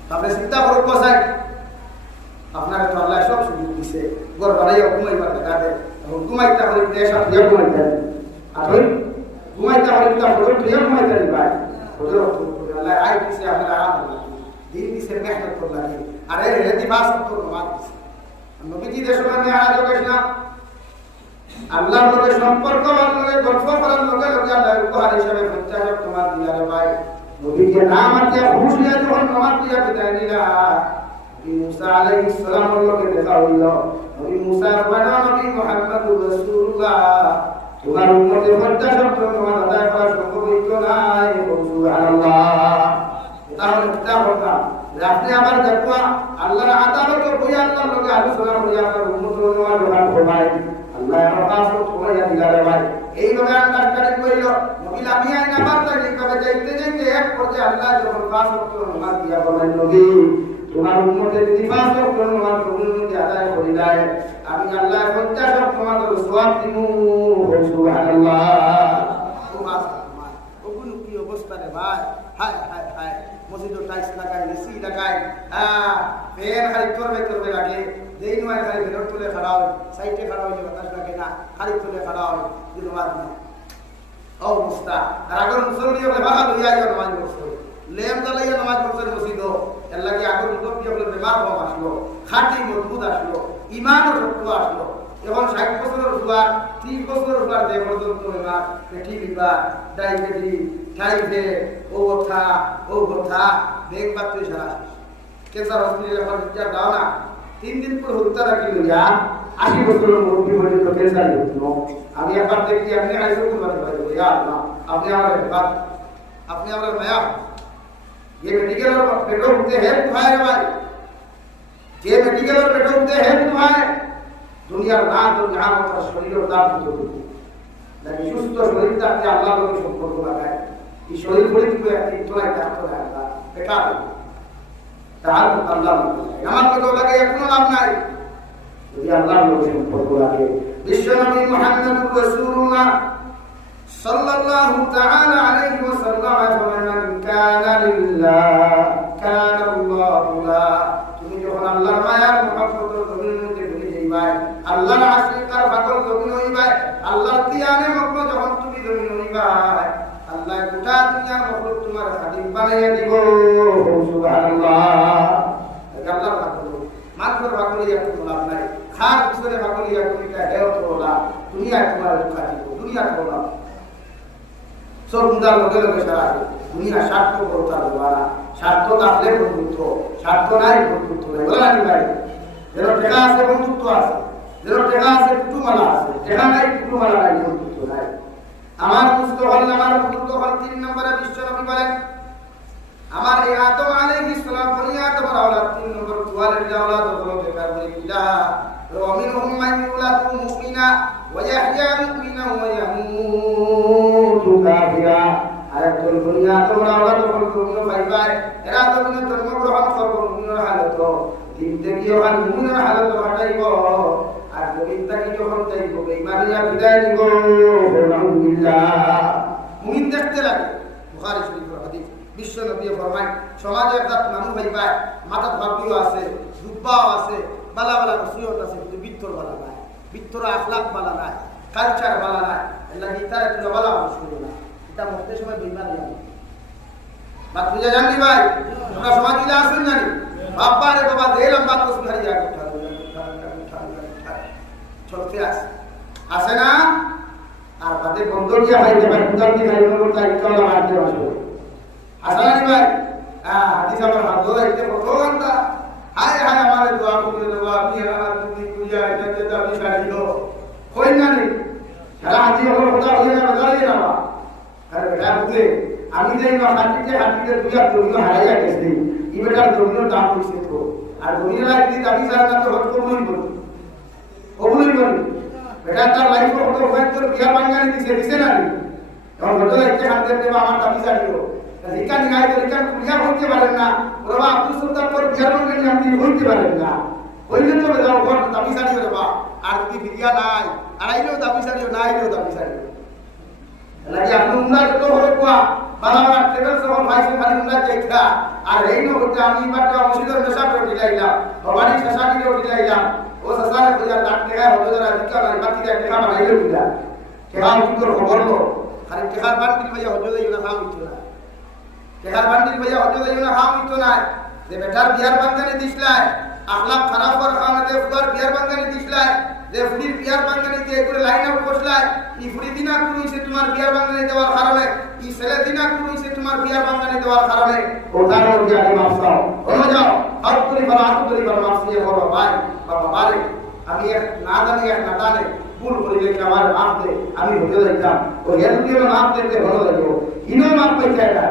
তারপরে চিন্তা করো কোথায় আপনাকে তো আল্লাহ সব সুযোগ দিছে ঘর বানাইয়া ঘুমাইবার দেখা দেয় এবং ঘুমাইতে হলে দেশ আর দিয়ে ঘুমাইতে আর ওই ঘুমাইতে হলে তা হলে তুইও ঘুমাইতে ভাই ওদের আল্লাহ আই দিছে আপনার আরাম দিন দিছে মেহনত করলা আর এর হেদি বাস তো মাত দিছে নবীজি দেশের মানে আজ কইছ না আল্লাহর লগে সম্পর্ক লগে গল্প করার লগে লগে আল্লাহ উপহার হিসেবে 50 তোমার দিয়ারে ভাই নবীজি নাম আছে খুশি আছে যখন নামাজ দিয়া বিদায় নিলা মুসা আলাইহিস সালাম লোকে দেখা হইল নবী মুসা বড় নবী মুহাম্মদুর রাসূলুল্লাহ তোমার উম্মতের মধ্যে সব তোমার আদায় করা সম্ভব হইত না সুবহানাল্লাহ তাহলে কিতাব কথা আপনি আবার দেখবা আল্লাহর আদালতে বই আল্লাহর লগে আলোচনা করি আপনার উম্মতের জন্য দোকান খোলাই আল্লাহ আবাস তোমায় দিলারে ভাই এই লগে আন্ডারস্ট্যান্ডিং কইলো নবী লামিয়া নামাজ তাই কবে যাইতে যাইতে এক পর্যায়ে আল্লাহ যখন পাঁচ ওয়াক্ত নামাজ দিয়া বলেন নবী তোমার উম্মতের যদি 5 ওয়াক্ত নামাজ পূর্ণভাবে আদায় করি দেয় আমি আল্লাহ 50 ওয়াক্ত তোমাদের সওয়াব দিমু সুবহানাল্লাহ ওগুলো কি অবস্থা রে ভাই হায় হায় হায় মসজিদে টাইলস লাগাই এসি লাগাই ফ্যান খালি করবে লাগে যেই নয় খালি ভেতর তুলে খাড়া হয় সাইডে খাড়া হইলে বাতাস লাগে না খালি তুলে খাড়া হয় দিন বাদ না অবস্থা আর আগর মুসল্লি হলে বাগান হইয়া যাবে নামাজ পড়ছে লেম জ্বালাইয়া নামাজ পড়ছেন মসজিদ এর লাগে আগের মুরব্বী হলে বেমার কম আসলো, খাঁটি মজবুত আসলো, ইমানও শক্ত আসলো। এখন 60 বছরের জোয়ার 30 বছরের জোয়ার যে পর্যন্ত বেমার, পেটি বিভাগ, ডায়াবেটিস, থাইরয়েড, ও কথা বেগ মাত্র সারা ক্যান্সার হসপিটালে এখন বিচার দাও না 3 দিন পর হত্যা রাখি লইয়া 80 বছরের মুরব্বী পর্যন্ত ক্যান্সার হতো। আমি একবার দেখি আপনি আইসো করতে পারি ইয়া আল্লাহ আপনি আমার হেফাজত, আপনি আমার মায়া। ये मेडिकल और पेटो उठते हैं तुम्हारे भाई, ये मेडिकल और पेटो उठते हैं तुम्हारे दुनिया नाम तो जहां होता शरीर और दांत तो लेकिन सुस्त शरीर का क्या अल्लाह को संपर्क लगा है ये शरीर बड़ी को एक थोड़ा काम तो रहता बेकार तार अल्लाह नमाज को लगे কোনো লাভ নাই যদি আল্লাহর সাথে সম্পর্ক রাখে। বিশ্বনবী মুহাম্মদুর রাসূলুল্লাহ সাল্লাল্লাহু তাআলা আলাইহি ওয়াসাল্লাম ফরমান কানা লিল্লাহ কানা আল্লাহু লা। তুমি যখন আল্লাহর মায়ার মহব্বতের জমিনের মধ্যে ঘুরে যাইবা, আল্লাহর আশিকার পাগল জমিন হইবা, আল্লাহর তিয়ানে মগ্ন যখন তুমি জমিন হইবা, আল্লাহ গোটা দুনিয়ার মখলুক তোমার খাদিম বানাইয়া দিব। সুবহানাল্লাহ। আল্লাহর পাগল মাত্র পাগলিয়া কোনো লাভ নাই, খার পিছনে পাগলিয়া কইটা হেও তোলা দুনিয়া তোমার খাদিম দুনিয়া তোলা সব মুদার লগে লগে সারা দুনিয়া স্বার্থ করতা দেওয়া স্বার্থ থাকলে বন্ধুত্ব, স্বার্থ নাই বন্ধুত্ব নাই বলা নাকি ভাই? যেন টেকা আছে বন্ধুত্ব আছে, যেন টেকা আছে কুটুমালা আছে, টেকা নাই কুটুমালা নাই বন্ধুত্ব নাই। আমার দুস্থ হল আমার বন্ধুত্ব হল 3 নম্বরে বিশ্বনবী বলেন আমার এই আদম আলাইহিস সালাম বনি আদমের আওলাদ 3 নম্বর কোয়ালিটি আওলাদ হলো বেকার বলে কিলা ومنهم من يولد مؤمنا ويحيى مؤمنا ويموت كافرا। আয়াতুল দুনিয়া তোমরা আওলাদ বলছো ভাই এরা তো জন্মগ্রহণ করব মুমিনের হালত, জিন্দেগিও আর মুমিনের হালত হাঁটাইব, আর গোবিন্দাকে যখন যাইব বেঈমানিয়া বিদায় নিব। আলহামদুলিল্লাহ। মুমিন দেখতে লাগে বুখারী শরীফের হাদিস বিশ্ব নবী ফরমায় সমাজে একটা মানুষ হইবা মাথা ভাবিও আছে জুব্বাও আছে বালা বালা নসিহত আছে কিন্তু বিত্তর বালা নাই, বিত্তর আখলাক বালা নাই, কালচার বালা নাই, এলা গীতা একটু বালা মানুষ করে না এটা মধ্যে সময় বেঈমানি লাগে। বাত বুঝা জানি ভাই আমরা সমাজ দিলে আসুন জানি বাবা রে বাবা দিলাম বাত কসম হারিয়া কথা চলতে আসে না আর বাদে বন্ধ দিয়া খাইতে পারে উদার দিয়ে খাইতে করতে একটা হলো মারতে আসবে আসলে ভাই হাদিস আমার হাত ধরে এটা কত ঘন্টা হায় হায় আমারে দোয়া করে দেবো আপনি তুমি পূজা এটা দাবি ছাড়িও কই না নি সারা হাতি হলো কথা হয়ে না দাঁড়িয়ে না আরে বেটা বুঝে আমি যাই না হাতিতে দুইয়া জমিও হারাইয়া গেছে এই বেটার জমির দাম হইছে তো আর জমির লাগি দাবি ছাড়া না তো হট করবই বলি কবুলই বলি বেটা তার লাইফ কত হয় তোর বিয়া বাঙ্গানি দিছে না নি এখন বলতো একটা হাতে দেবা আমার দাবি ছাড়িও রিকা নিগাই তো রিকা কুলিয়া হইতে পারেন না ওরা আব্দুল সুলতান পর বিয়ার বাঙ্গানি আপনি হইতে পারেন না কইলে তো যাও ঘর দাবি ছাড়িও দেবা আর যদি বিয়া নাই আর আইলেও দাবি ছাড়িও না আইলেও দাবি ছাড়িও লাগে আপনি উমরা তো হলো কোয়া বালাবা ট্রেভেল সহ ভাইসে খালি উমরা যাইতা আর এই ন হতে আমি বাটা মসজিদের মেশা করে দিলাইলাম ভবানী শাসাটি করে দিলাইলাম ও শাসারে কইয়া লাখ টাকা হলো যারা দিকা নাই বাকি টাকা বানাইলো দিলা কেবা উত্তর খবর লো খালি টাকার বান্ডিল ভাইয়া হজো যাইও না খাও হইতো না টাকার বান্ডিল ভাইয়া হজো যাইও না খাও হইতো না যে বেটার বিয়ার বাঙ্গানি দিছলাই আখলাক খারাপ কর খাওয়াতে ফুয়ার বিয়ার বাঙ্গানি দিছলাই যে ফুড়ির বিয়ার বাঙ্গানি দিয়ে করে লাইন আপ বসলাই ই ফুড়ি দিনা কুইছে তোমার বিয়ার বাঙ্গানি দেওয়ার কারণে ই ছেলে দিনা কুইছে তোমার বিয়ার বাঙ্গানি দেওয়ার কারণে ওটার মধ্যে আগে মাফ চাও হয়ে যাও হাত করি বলা হাত করি বলা মাফ দিয়ে বলো ভাই বাবা বারে আমি এক না জানি এক না জানি ভুল করে দেখি আমার মাফ দে আমি হতে যাইতাম ও এর দিয়ে মাফ দিতে ভালো লাগলো ইনো মাফ পাইছে না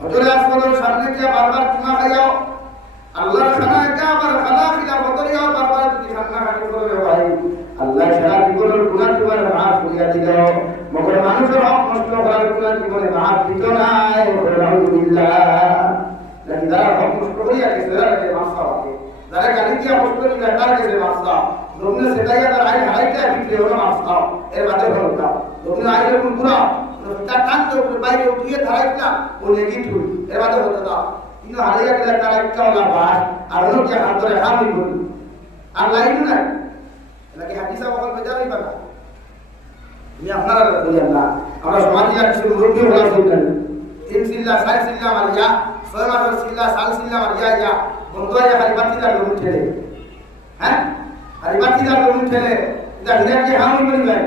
হজরে আসমানের সামনে গিয়ে বারবার চুমা খাইয়াও আল্লাহর খানা আবার খানা খিলা বদরিয়াও বারবার যদি খানা খাটি করে ভাই আল্লাহ সারা জীবনের গুনাহ তোমার মাফ করিয়া দিল মগর মানুষের হক নষ্ট করার গুনাহ জীবনে মাফ দিত না আলহামদুলিল্লাহ লাগি যারা হক নষ্ট করিয়া গেছে তারা মাফ পাবে যারা গালি দিয়া কষ্ট করিয়া তারা গেছে মাফ দাও লোকনে সেটাইয়া তার আই হাইটা বিক্রি হলো মাফ দাও এর বাদে হলো দাও লোকনে আইলে কোন গুনাহ তার টান তো বাইরে উঠিয়ে ধারাইছিলাম ও নেগি তুই এর বাদে হলো দাও কিন্তু হারিয়া গেলে তারা একটা হলা বাস আর হলো কি হাত ধরে হামি বলি আর লাইন নাই লাগে হাদিসা বকল বেজারই বানা আমি আপনারা বলি না আমরা সমাজে কিছু মুরব্বী হলা শুনলেন তিন সিল্লা সাড়ে সিল্লা মারিয়া 6 মাসের সিল্লা সাল সিল্লা মারিয়া ইয়া বন্ধ হয়ে হারিবাতিদার লোক ঠেলে হ্যাঁ হারিবাতিদার লোক ঠেলে এটা হিরাকে হামি বলি ভাই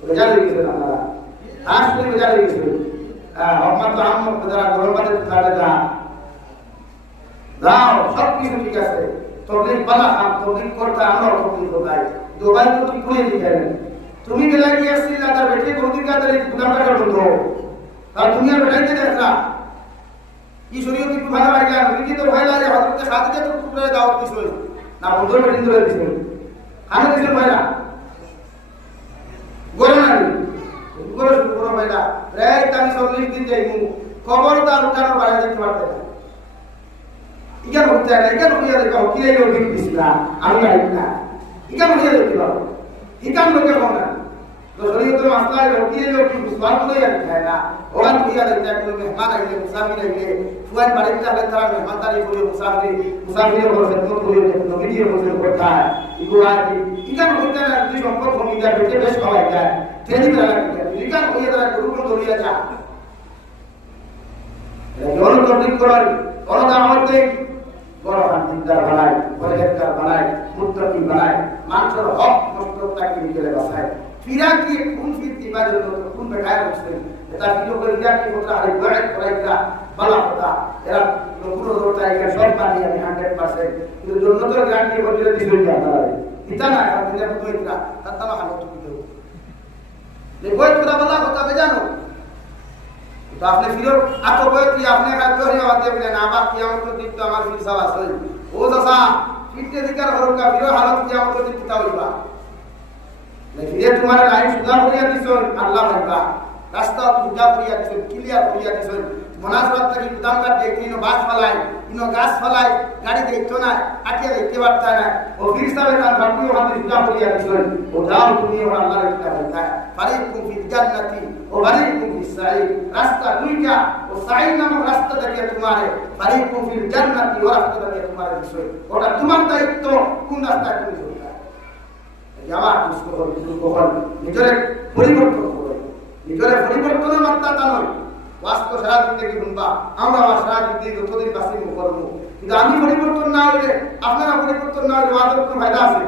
রেজাল্ট হয়ে গেছে আপনারা আসলে রেজাল্ট হয়ে গেছে হকমাত আহমদ যারা গরমাদের তাহলে দাও সব কিছু ঠিক আছে তবলিগ বালা কাম তবলিগ করতে আমরা তবলিগ কোথায় দোবাই তো ঠিক করে দিতে তুমি বেলা গিয়ে আসছিল তার বেটে কোনদিন কাদের গুলাম কাটার বন্ধু আর তুমি আর বেটাইতে দেখা কি শরীয়ত কি ভালো লাগে না তুমি তো ভাই লাগে হযরত খাদিজা তো কুবরা দাওয়াত দিছিল না বন্ধু বেটিন ধরে দিছিল আমি দিছিল ভাইরা গোরনানি গোর শুরু ভাইরা প্রায় আমি 40 দিন যাইমু খবরদার উঠানোর বাইরে যেতে পারবে না ইকা হতে না ইকা হইয়া দেখা কি এই লোক দিছিলা আমি না ইকা হইয়া দেখবা ইকা লোকে কোনা তো শরীয়তের মাসলায় কি এই লোক বিশ্বাস করে যায় না ওখান হইয়া দেখতে কোন মেহমান আইলে মুসাফির আইলে ফুয়ান বাড়িতে যাবে তারা মেহমানদারি করে মুসাফিরের বড় খেদমত করে নবীজির বছর কথা ইগুলা ইকা হইতে না দুই সম্পর্ক ভূমিকা বেটে বেশ খাওয়াই যায় তেনি বেলা ইকা হইয়া তারা গুরুকুল ধরিয়া যা এগুলো তো ঠিক করার ওরা আমাদের বড় হাতিদার বানায় পরিষ্কার বানায় মুত্তাকি বানায় মানুষের হক নষ্টতাকে নিয়ে বাঁচায় ফিরা কি কোন ফিরতি বাজে কোন বেটায় বসে এটা ভিডিও করে দিয়া কি কথা আরে বাড়ি করাইটা বালা কথা এরা পুরো রোটা এর সব পানি আমি 100% কিন্তু জন্নতের গ্যারান্টি বলে দিছিল আপনারা এটা না আপনি তো এটা তাতলা হালত দিও লে বই পুরা বালা কথা বেজানো তো আপনি ফিরো আতো বই কি আপনি কাজ করে আতে বলে না বা কিয়ামত দিন তো আমার ফির সওয়াল আছে ও দাসা ফিরতে দিকার হরকা ফিরো হালত কিয়ামত দিন তা হইবা লে ফিরে তোমার লাইফ সুধার হইয়া দিছন আল্লাহ ভাইবা রাস্তা সুধার হইয়া দিছন ক্লিয়ার হইয়া দিছন মনাজরাত থেকে গুদামটা দেখিনো বাস ফলাই ইনো গাছ ফলাই গাড়ি দেখতো না আটিয়া দেখতে পারতা না ও ফির সাবে না ভাবিও হাতে সুধার হইয়া দিছন ও দাও তুমি ও আল্লাহর একটা ভাইবা ফারিকুম ফিল জান্নাতি ও ফারিকুম ফিস সাঈদ রাস্তা দুইটা ও সাঈদ নামক রাস্তা দেখে তোমারে ফারিকুম ফিল জান্নাতি ও রাস্তা দেখে তোমারে দিছন ওটা তোমার দায়িত্ব কোন রাস্তা তুমি চলবা যাবা কিছু কখন নিজের পরিবর্তন করে নিজের পরিবর্তনের মাত্রা তা নয় বাস্তব সারা জিন্দগি শুনবা আমরা সারা জিন্দগি যতদিন বাঁচি করবো কিন্তু আমি পরিবর্তন না হলে আপনারা পরিবর্তন না হলে আমাদের কোনো ফায়দা আছে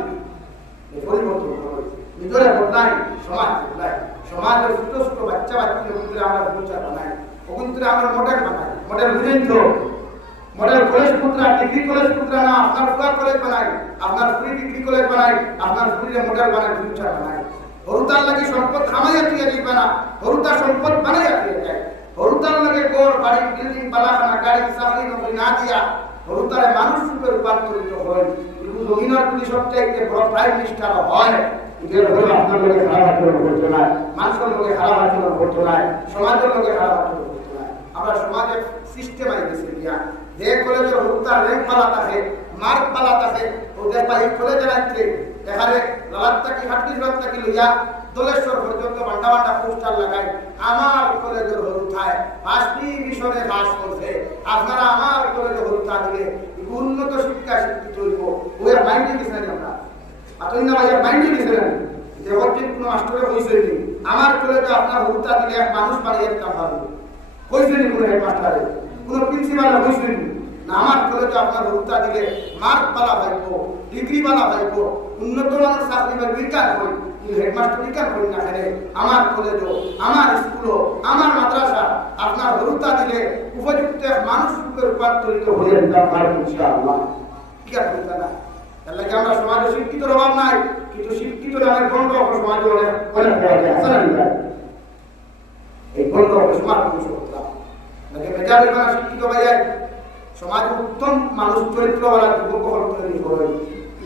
পরিবর্তন করে নিজের বদলাই সমাজ বদলাই সমাজের ছোট ছোট বাচ্চা বাচ্চাদের ভিতরে আমরা ফিউচার বানাই ওখান থেকে আমরা মডেল বানাই মডেল বুঝেন তো মডেল কলেজ পুত্রা ডিগ্রি কলেজ পুত্রা না আপনার ফুয়া কলেজ বানাই আপনার ফ্রি ডিগ্রি কলেজ বানাই আপনার ফ্রি মডেল বানাই ফিউচার বানাই হরুতার লাগে সম্পদ হামাইয়া দিয়ে দিবা না হরুতা সম্পদ বানাইয়া দিয়ে যায় হরুতার লাগে ঘর বাড়ি বিল্ডিং বালাখানা গাড়ি চাকরি নকরি না দিয়া হরুতারে মানুষ রূপে রূপান্তরিত হয় কিন্তু জমিনার পুলিশ সবচাইতে বড় প্রাইম মিনিস্টার হয় এর হলো আপনার লোকে খারাপ আচরণ করতে না মানুষের লোকে খারাপ আচরণ করতে না সমাজের লোকে খারাপ আচরণ করতে না আমরা সমাজের সিস্টেম আই গেছে দিয়া যে কলেজের হরুতার র্যাঙ্ক পালা থাকে মার্ক পালা থাকে ওদের পাই কলেজের আনতে এখানে লালাত্তা কি হাটকি লালাত্তা কি লইয়া দলেশ্বর পর্যন্ত বান্ডা বান্ডা পোস্টার লাগাই আমার কলেজের হরুতায় ফার্স্ট ডিভিশনে পাস করছে আপনারা আমার কলেজে হরুতা দিলে উন্নত শিক্ষা শিক্ষিত হইব ওই মাইন্ডে গেছেন আমরা আপনি না ভাইয়া মাইন্ডে গেছেন যে অর্জিত কোনো মাস্টারে হইছে নি আমার কলেজে আপনার হরুতা দিলে এক মানুষ বানিয়ে দিতাম পারবো হইছে নি কোনো হেডমাস্টারে কোনো প্রিন্সিপাল হইছে নি না আমার কলেজে আপনার হরুতা দিলে মার্ক পালা পাইব ডিগ্রি পালা পাইব উন্নত মানের চাকরি পাইব বিজ্ঞান করি হেডমাস্টার বিজ্ঞান করি না খেলে আমার কলেজও আমার স্কুলও আমার মাদ্রাসা আপনার হরুতা দিলে উপযুক্ত মানুষ রূপে রূপান্তরিত হয়ে যেতে পারবে ইনশাআল্লাহ কি আর বলতে না তার লাগে আমরা সমাজে শিক্ষিতর অভাব নাই কিন্তু শিক্ষিত নামের গণ্ড সমাজে অনেক অনেক পাওয়া যায় আসলে না এই গণ্ড সমাজ পুরুষ করতাম নাকি মেজাজ বানা শিক্ষিত ভাইয়া সমাজ উত্তম মানুষ চরিত্রওয়ালা যুবক তৈরি করে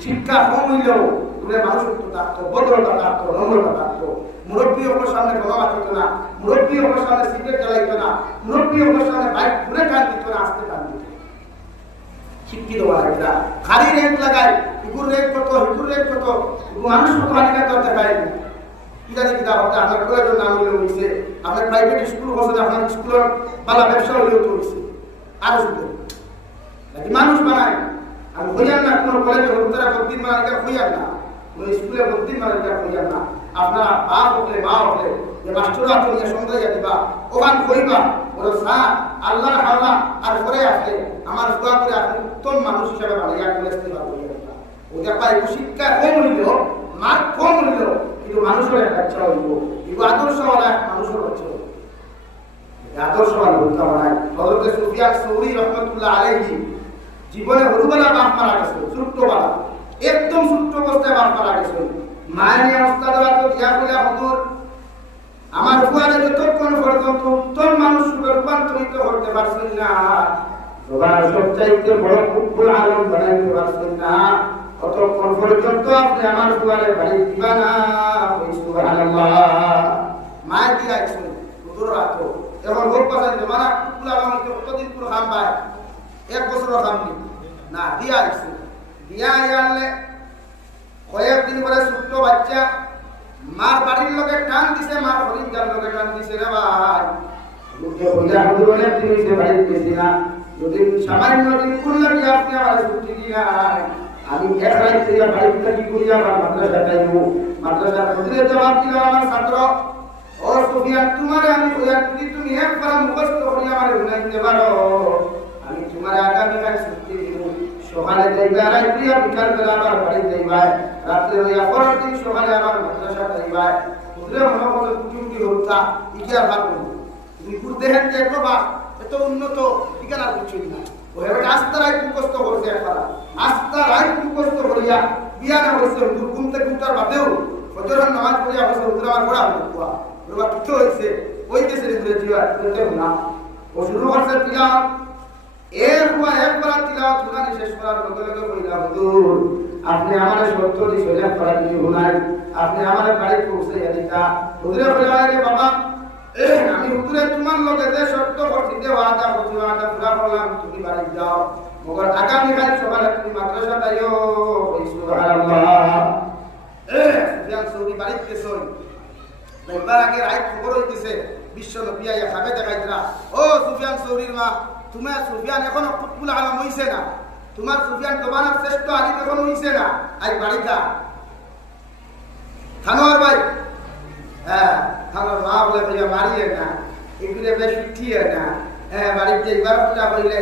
শিক্ষা কম হইলেও তুলে মানুষ থাকতো ভদ্রতা থাকতো নম্রতা থাকতো মুরব্বী ওর সামনে গলা মারত না মুরব্বী ওর সামনে সিগারেট জ্বালাইত না মুরব্বী ওর সামনে বাইক ঘুরে টান দিত না আসতে টান দিত শিক্ষিত বাড়াইরা খালি রেট লাগায় ইগুর রেট কত হিগুর রেট কত মানুষ কত হানিকার করতে পারে কি জানি কিতা হতে আপনার কলেজের নাম হইলে হইছে আপনার প্রাইভেট স্কুল বসে আপনার স্কুলের বালা ব্যবসা হইলেও তো হইছে আরো শুধু নাকি মানুষ বানায় আমি হইয়ান না কোনো কলেজে হরুতারা ভর্তির মালিকা হইয়ান না কোনো স্কুলে ভর্তির মালিকা হইয়ান না আপনারা বাপ হলে মা হলে যে মাস্টাররা তুমি সন্ধ্যা দিবা ওখান কইবা ওর সাথ আল্লাহর হাওলা আর পরে আসলে আমার দোয়া করে আপনি উত্তম মানুষ হিসেবে বাড়িয়া করে ইস্তেফা করিয়া ওদের পাই শিক্ষা কম হইল মার কম হইল কিন্তু মানুষের বাচ্চা হইব কিন্তু আদর্শওয়ালা মানুষের বাচ্চা হইব আদর্শওয়ালা বলতে হয় হযরত সুফিয়ান সৌরি রহমাতুল্লাহ আলাইহি জীবনে হরুবেলা বাপ মারা গেছে ছোট্টবেলা একদম ছোট্ট অবস্থায় বাপ মারা গেছে মায়ের অবস্থা দেওয়া তো দিয়া বলে হুজুর আমার ফুয়ারে যতক্ষণ পর্যন্ত উত্তম মানুষ রূপান্তরিত করতে পারছেন না সবার সবচাইতে বড় কুকুর আলম বানাইতে পারছেন না ততক্ষণ পর্যন্ত আপনি আমার ফুয়ারে বাড়ি দিবা না সুবহানাল্লাহ মায়ের দিয়া আইছেন হুজুর রাখো এখন হোক পাশে জমানা কুকুর আলম কতদিন পুরো খাম পায় 1 বছর খাম না দিয়া আইছে দিয়া আইলে কয়েকদিন পরে ছোট্ট বাচ্চা মার বাড়ির লোকে টান দিছে মার হরিদার লোকে টান দিছে রে ভাই বুঝে বুঝা হুজুরের দিন সে বাড়ি গেছি না যদি সামান্য দিন কোন লাগি আপনি আমার ছুটি দিনা আমি এক রাত থেকে বাড়িতে কি করি আমার মাদ্রাসা যাইবো মাদ্রাসা হুজুরে জবাব দিল আমার ছাত্র ও সুফিয়ান তোমারে আমি কইয়া তুমি একবার মুখস্থ করি আমার গুনাইতে পারো আমি তোমার আগামী কাল ছুটি দিব সকালে যাইবা রাত্রি বিকাল বেলা আবার বাড়ি যাইবা রাত্রে হইয়া পরের দিন সকালে আবার মাদ্রাসা যাইবা হুজুরে মনে করে কুটি হত্যা ইকিয়া ভাগ করব তুমি কুর দেখেন যে বাবা এত উন্নত ঠিকানা কিছুই না ওই একটা আস্তারাই মুখস্থ করছে একবার আস্তারাই মুখস্থ করিয়া বিয়া না হইছে হুজুর ঘুম থেকে উঠার বাদেও ফজরের নামাজ পড়িয়া হইছে হুজুর আমার বড় হওয়া ওরা কিছু হইছে ওই দেশে হুজুরে জিয়া করতে না ও শুরু করছে তিলাওয়াত একবার তিলাওয়াত শুনানি শেষ করার লগে লগে কইলা হুজুর আপনি আমারে সত্য দিছেন পড়া কি হুনাই আপনি আমারে বাড়ি পৌঁছাইয়া দিতা হুজুরে কইলা রে বাবা আমি হুজুরে তোমার লগে যে সত্য করছি যে ওয়াদা করছি ওয়াদা পুরা করলাম তুমি বাড়ি যাও মগর আগামী কাল সকালে তুমি মাদ্রাসা যাইও সুবহানাল্লাহ সুফিয়ান সৌরি বাড়িতে গেছই একবার আগে রাত খবর হইতেছে বিশ্ব নবী আইয়া খাবে দেখাইতরা ও সুফিয়ান সৌরির মা তোমার সুফিয়ান এখনো কুতুল আলম হইছে না তোমার সুফিয়ান তোমার শ্রেষ্ঠ আলিম এখন হইছে না আজ বাড়িটা থানোয়ার ভাই হ্যাঁ থানোয়ার মা বলে ভাইয়া মারিয়ে না এগুলো বেশ উঠিয়ে না বাড়িতে এবার পূজা করিলে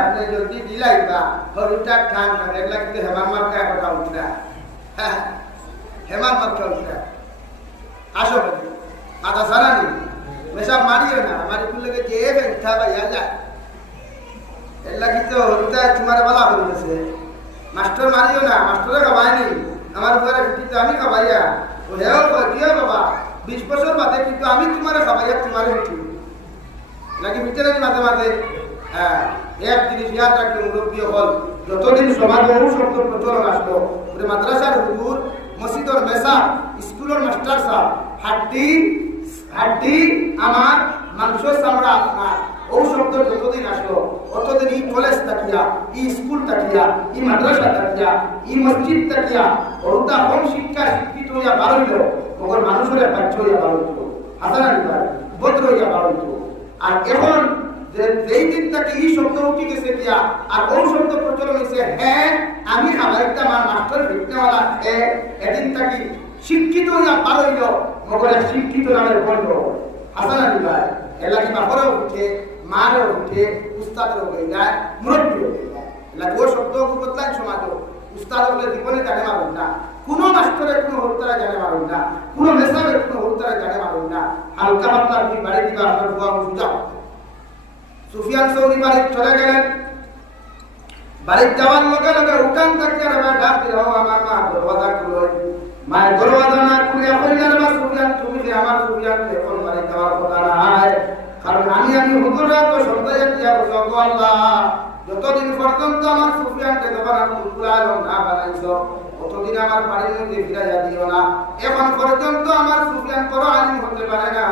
আপনি জলদি দিলাইবা হরুটা খান না এগুলা কিন্তু হেমান মার্কা কথা উঠরা হ্যাঁ হেমান মার্কা উঠরা আসো মাথা সারা নি মেশা মারিও না মারি খুললে যে বেঠা ভাইয়া যায় এলা কিন্তু হরুটা তোমার বলা হয়ে গেছে মাস্টার মারিও না মাস্টারে খাবায়নি আমার ঘরে কিন্তু আমি খাবাইয়া ও হেও কিয় বাবা 20 বছর বাদে কিন্তু আমি তোমারে খাবাইয়া তোমারে মিঠি নাকি মিটে নাকি মাঝে মাঝে হ্যাঁ এক জিনিস ইয়াদ রাখতে মুরব্বী হল যতদিন সমাজে শব্দ প্রচলন আসলো মাদ্রাসার হুজুর মসজিদের মেসা স্কুলের মাস্টার সাহেব হাড্ডি আমার মাংস চামড়া আপনার ও শব্দ যতদিন আসলো অতদিন ই কলেজ তাকিয়া ই স্কুল তাকিয়া ই মাদ্রাসা তাকিয়া ই মসজিদ তাকিয়া ওটা কম শিক্ষা শিক্ষিত হইয়া বাড়ইল মগর মানুষের বাচ্চ হইয়া বাড়ইত হাসান আলী ভাই ভদ্র হইয়া বাড়ইত আর এখন যেই দিন থেকে এই শব্দ উঠে গেছে দিয়া আর ওই শব্দ প্রচলন হয়েছে হ্যাঁ আমি একটা আমার মাস্টার ভিত্তিওয়ালা এদিন থেকে শিক্ষিত হইয়া বাড়ইল মগর শিক্ষিত নামের বন্ধ হাসান আলী ভাই এলাকি বাপরেও উঠে মারেও উঠে উস্তাদেরও হয়ে যায় মুরব্বীও হয়ে যায় এলাকি ও শব্দ বদলায় সমাজ উস্তাদ বলে জীবনে জানে মারুন না কোনো মাস্টারের কোনো হরতারা জানে মারুন না কোনো মেসাবের কোনো হরতারা জানে মারুন না হালকা পাতলা আপনি বাড়ি দিবা আপনার বুয়া বুঝা সুফিয়ান সৌরি বাড়ি চলে গেলেন বাড়ি যাওয়ার লগে লগে উঠান থাকতে ডাক দিল আমার মা দরওয়াজা খুলো মায়ের দরওয়াজা না খুলে কইলেন মা সুফিয়ান তুমি যে আমার সুফিয়ান এখন বাড়ি যাওয়ার কথা নাই কারণ আমি হুজুররা তো সন্তান দিয়া বলবো আল্লাহ যতদিন পর্যন্ত আমার সুফিয়ানকে তোমার কুরআন না বানাইছো ততদিন আমার বাড়ির মধ্যে ফিরাইয়া দিও না এখন পর্যন্ত আমার সুফিয়ান বড় আলিম হতে পারে না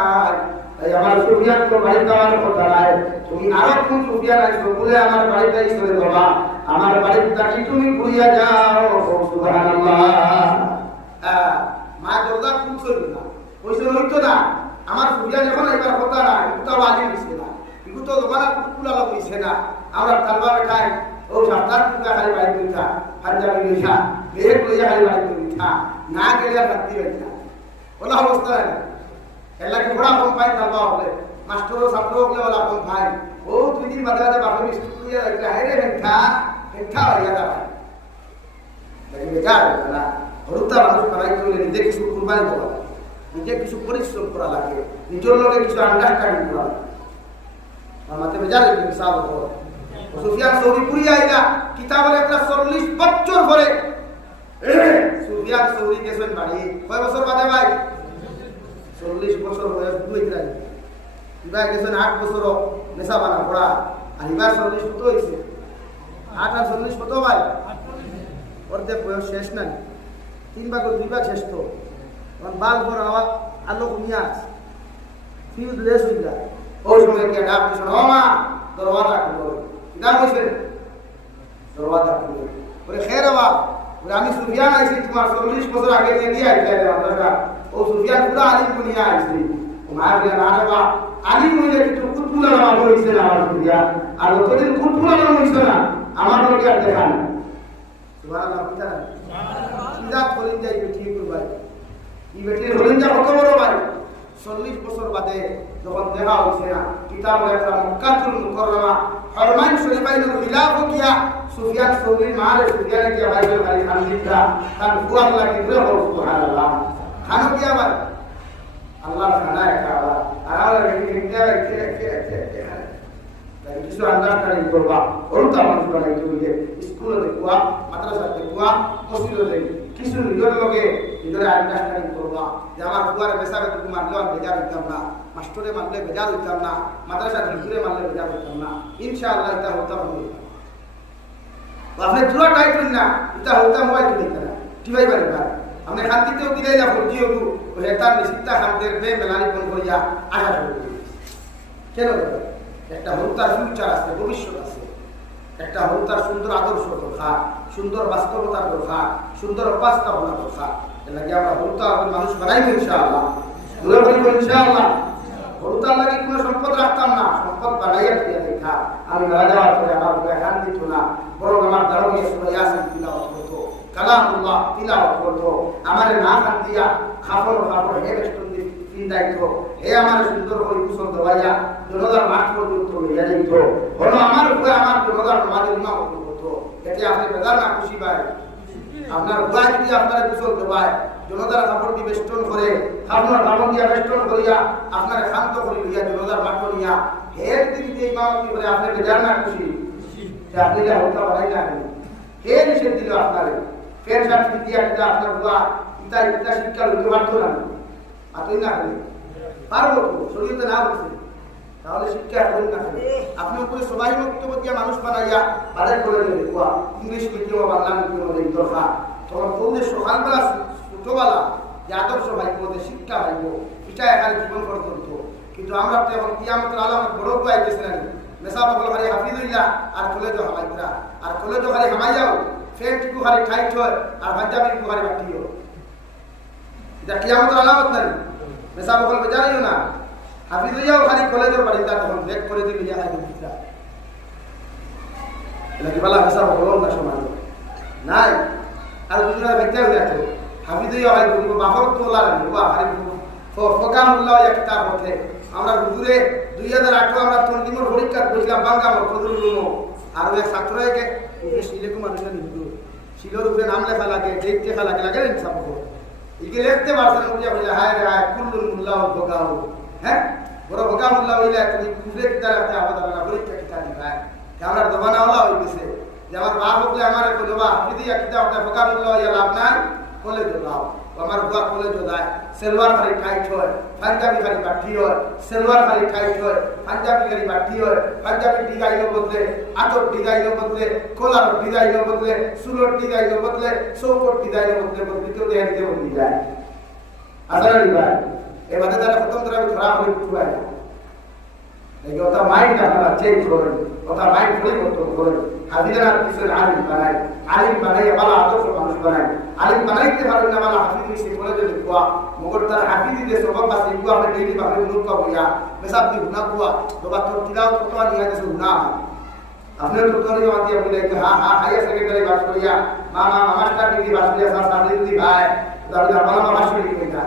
তাই আমার সুফিয়ান তো বাড়ি যাওয়ার কথা নাই তুমি আরো কোন সুফিয়ান আইছো বলে আমার বাড়িতে চলে যাবা আমার বাড়িতে থাকি তুমি ঘুরিয়া যাও সুবহানাল্লাহ মা দরজা খুলছই না কইছে হইতো না আমার সুফিয়ান এখন এবার কথা না এটা আলিম দিছে না ইগু তো দোকানা কুকুলা হইছে না আমরা তালবা খাই ও সাতার পুরা খালি বাড়ি দিতা পাঞ্জাবি লইছা বেগ লইয়া খালি বাড়ি দিতা না গেলে আর রাত্রি হইতা ওলা অবস্থা না এলা কি বড় কম পাই তালবা হবে মাস্টারও ছাত্র হলে বলা কোন ভাই ও 2 দিন বাদে বাদে বাপে স্কুল একটা হাইরে হেঠা হইয়া যাবে তাই বেকার না হরুতা মানুষ করাই চলে নিজে কিছু কুরবানি দেওয়া লাগে নিজে কিছু পরিশ্রম করা লাগে নিজের লোকে কিছু আন্ডারস্ট্যান্ডিং করা লাগে আমাদের বেজার হিসাব হতো সুফিয়ান সৌরি পুরি আইলা কিতাবের একটা 40 বছর পরে সুফিয়ান সৌরি গেছেন বাড়ি কয় বছর বাদে ভাই 40 বছর বয়স দুই রাই ইবা গেছেন 8 বছর নেশা বানা পড়া আর ইবা 40 কত হইছে 8 আর 40 কত ভাই অর্ধেক বয়স শেষ নাই 3 ভাগ 2 ভাগ শেষ তো এখন বাল বড় হওয়া আলো কমিয়া আছে ফিউজ লেস হয়ে যায় ওই সময় কে ডাক দিছেন ও মা দরওয়াজা খুলো কিনা কইছে দরওয়াজা খুলো বলে খের বাবা বলে আমি সুফিয়ান আইছি তোমার 40 বছর আগে নিয়ে দিয়ে আইছি মাদ্রাসা ও সুফিয়ান পুরা আলিম বনিয়া আইছি তোমার বিয়া না বাবা আলিম হইলে একটু কুতুলা নামা হইছে না আমার সুফিয়ান আর যতদিন কুতুলা নামা হইছে না আমার লোকে আর দেখান সুবহানাল্লাহ কিতা সিধা খলিন যাই বেটি করবাই এই বেটির খলিন যা কত বড় ভাই 40 বছর বাদে যখন দেখা হইছে না কিতাবের একটা মক্কাতুল মুকাররমা হরমাইন শরীফাইনের খিলাফ কিয়া সুফিয়ান সৌরির মারে সুফিয়ান কি ভাইয়ের খালি খানদিদা খান ফুয়াল লাগি রে সুবহানাল্লাহ খানো কি আবার আল্লাহ খানা একটা আল্লাহ আর আল্লাহ কি কিছু আন্ডারস্ট্যান্ডিং করবা ওরটা মানুষ বানাই তুমি স্কুলে দেখবা মাদ্রাসা দেখবা মসজিদে দেখ কিছু নিজের লগে নিজের আন্ডারস্ট্যান্ডিং করবা যে আমার ফুয়ারে বেসাবে তুমি মানলে আর বেজার হইতাম না মাস্টরে মানলে বেজার হইতাম না মাদ্রাসা টিচারে মানলে বেজার হইতাম না ইনশাআল্লাহ এটা হতাম হবে আপনি জুয়া টাইপ করেন না এটা হতাম হয় তুমি না টিভাই পারে না আপনি শান্তিতেও দিলাই না ভর্তি হবো ওই হেতার নিশ্চিতা শান্তির বে মেলানি ফোন করিয়া আশা করি কেন একটা হত্যার ফিউচার আছে ভবিষ্যৎ আছে একটা হত্যার সুন্দর আদর্শ দরকার সুন্দর বাস্তবতার দরকার সুন্দর বাস্তবতা দরকার এর লাগে আমরা হত্যা মানুষ বানাইব ইনশাআল্লাহ ইনশাআল্লাহ হত্যার লাগে কোনো সম্পদ রাখতাম না সম্পদ বানাইয়া দিয়ে দেখা আমি মারা যাওয়ার পরে আমার গায়ে হাত দিত না বরং আমার দারোগিয়া সবাই ইয়াসিন তিলাওয়াত করতো কালামুল্লাহ তিলাওয়াত করতো আমার না খান দিয়া খাফর হে বেষ্টন দায়িত্ব হে আমার সুন্দর করে কুশল দেওয়াইয়া জনতার মাঠ পর্যন্ত লইয়া যাইত হলো আমার উপরে আমার জনতার সমাজে ইমাম করতো এতে আপনি বেদার না খুশি পায় আপনার উপায় যদি আপনারা কুশল দেওয়ায় জনতার কাপড় দিয়ে বেষ্টন করে আপনার কাপড় দিয়া বেষ্টন করিয়া আপনার শান্ত করে লইয়া জনতার মাঠ নিয়া হে যদি যে ইমামতি করে আপনি বেদার না খুশি আপনি যা হত্যা বাড়াই না হে নিষেধ দিল আপনার ফের সার্টিফিকেট দিয়া দিলে আপনার বুয়া ইতা শিক্ষা লইতে পারতো না আপনি না করেন পারবো তো শরীরতে না বলছে তাহলে শিক্ষা করেন না করেন আপনি উপরে সবাই বক্তব্য দিয়া মানুষ বানাইয়া বাজার করে দেখুয়া ইংলিশ মিডিয়াম বাংলা মিডিয়াম এই দরকার তখন বললে সকালবেলা ছোটবেলা যে আদর্শ ভাইব যে শিক্ষা ভাইব এটা এখানে জীবন পর্যন্ত কিন্তু আমরা তো এখন কিয়ামতের আলামত বড় পাই গেছিলেন মেসা বকল খালি হাফিজ হইলা আর কলেজ হামাইরা আর কলেজ খালি হামাইয়াও ফেটটুকু খালি টাইট হয় আর পাঞ্জাবি খালি বাটি হয় এটা কিয়ামতের আলামত নাই মেসা বকল বেজারিও না হাফিজ হইয়াও খালি কলেজের বাড়িতে তখন ব্যাক করে দিবি ইয়া হাই দিতা এটা কি বলা মেসা বকল না সমাজ নাই আর দুনিয়া বাইতে হইয়া তো হাফিজ হইয়া ভাই তুমি বাফর তোলা না বাবা আরে ফকামুল্লাহ একটা হতে আমরা হুজুরে 2008 আমরা তন্দিমর পরীক্ষা কইছিলাম বাঙ্গামর ফজলুল উলুম আর ওই ছাত্রকে শিলেকু মানুষ না হিন্দু শিলের উপরে নাম লেখা লাগে ডেট লেখা লাগে লাগে না সব ইকে লিখতে পারছেন বুঝা বলে হায় রে হায় কুল্লুল মুল্লাহ ফকাউ হ্যাঁ বড় ফকামুল্লাহ হইলা তুমি হুজুরে কিতা রাখতে আবাদ না পরীক্ষা কিতা দিবাই আমরা দবানা হলা হইছে যে আমার বাপ বলে আমারে কইবা দিদিয়া কিতা ওটা ফকামুল্লাহ ইয়া লাভ নাই কলেজ দাও আমার বুয়া কলেজ যায় সেলওয়ার খালি টাইট হয় পাঞ্জাবি খালি বাটি হয় সেলওয়ার খালি টাইট হয় পাঞ্জাবি খালি বাটি হয় পাঞ্জাবি ডিজাইন বদলে আতর ডিজাইন বদলে কলার ডিজাইন বদলে সুরট ডিজাইন বদলে চৌকট ডিজাইন বদলে ভিতরে দেয়া দিতে বদলে যায় আসারি ভাই এই বাদে তারা প্রথম ধরে খারাপ হয়ে উঠবায় এই কথা মাইন্ড আপনারা চেঞ্জ করেন কথা মাইন্ড পরিবর্তন করেন হাজিরা পিছনে আলিম বানাই বালা আদর্শ মানুষ বানায় আলিম বানাইতে পারেন না বালা হাফিজ মিশে কলেজে লিখবা মগর তার হাফিজ দিয়ে সবক আছে ইগু আপনি ডেইলি ভাবে মুখ হইয়া মেসাব দি গুনাহ কুয়া তো বা তোর তিলাও কত নিয়া দেছে গুনাহ আপনি তো তোর নিয়া দিয়া বলে যে হাইয়ার সেকেন্ডারি পাস করিয়া মাস্টার ডিগ্রি পাস করিয়া স্যার সাহেব দি ভাই তাহলে বালা মাস্টার ডিগ্রি কইতা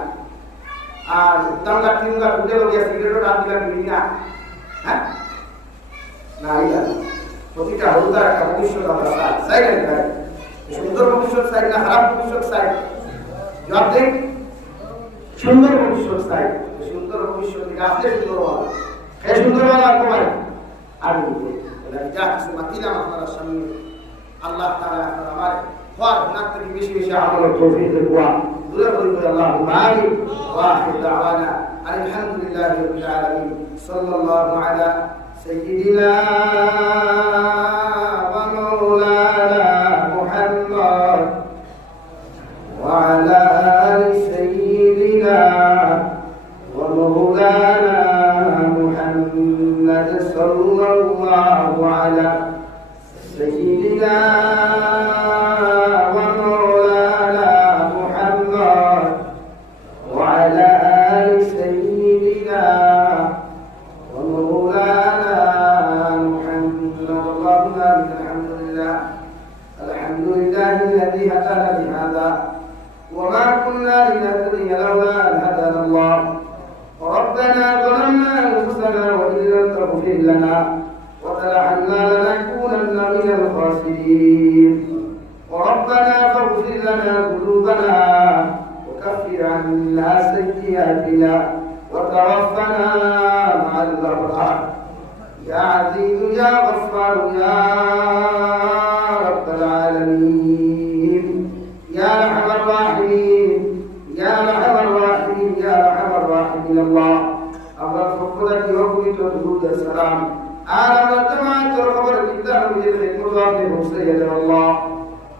আর তাঙ্গা তিনগা উঠে গিয়ে সিগারেট রাত দিলাম না হ্যাঁ না এটা প্রতিটা হলুদার একটা ভবিষ্যৎ আমরা চাই না সুন্দর ভবিষ্যৎ চাই না খারাপ ভবিষ্যৎ চাই জবাব দিন সুন্দর ভবিষ্যৎ চাই সুন্দর ভবিষ্যৎ আসলে সুন্দর হওয়া হে সুন্দর হওয়া কমাই আমি যা কিছু মাতিলাম আপনারা সামনে আল্লাহ তাআলা আপনারা আমার হওয়ার গুনাহ থেকে বেশি বেশি আমলের তৌফিক দেওয়া দূরে করে আল্লাহ আমিন ওয়া আখির দাওয়ানা আলহামদুলিল্লাহি রাব্বিল আলামিন সাল্লাল্লাহু আলা সাইয়্যিদিনা ওয়া মাওলানা মুহাম্মদ ওয়া আলা আলি সাইয়্যিদিনা ওয়া মাওলানা মুহাম্মদ সাল্লাল্লাহু আলা সাইয়্যিদিনা الذي هدانا لهذا وما كنا لنهتدي لولا أن هدانا الله ربنا ظلمنا أنفسنا وإن لم تغفر لنا وترحمنا لنكونن من الخاسرين وربنا فاغفر لنا ذنوبنا وكفر عنا سيئاتنا وتوفنا مع الأبرار يا عزيز يا غفار يا رب العالمين يا أرحم الراحمين يا أرحم الراحمين يا أرحم الراحمين الله أمر فقدك يوكل تدود السلام عالم الجماعة الخبر الإبداع بالخدمة وابنهم سيد الله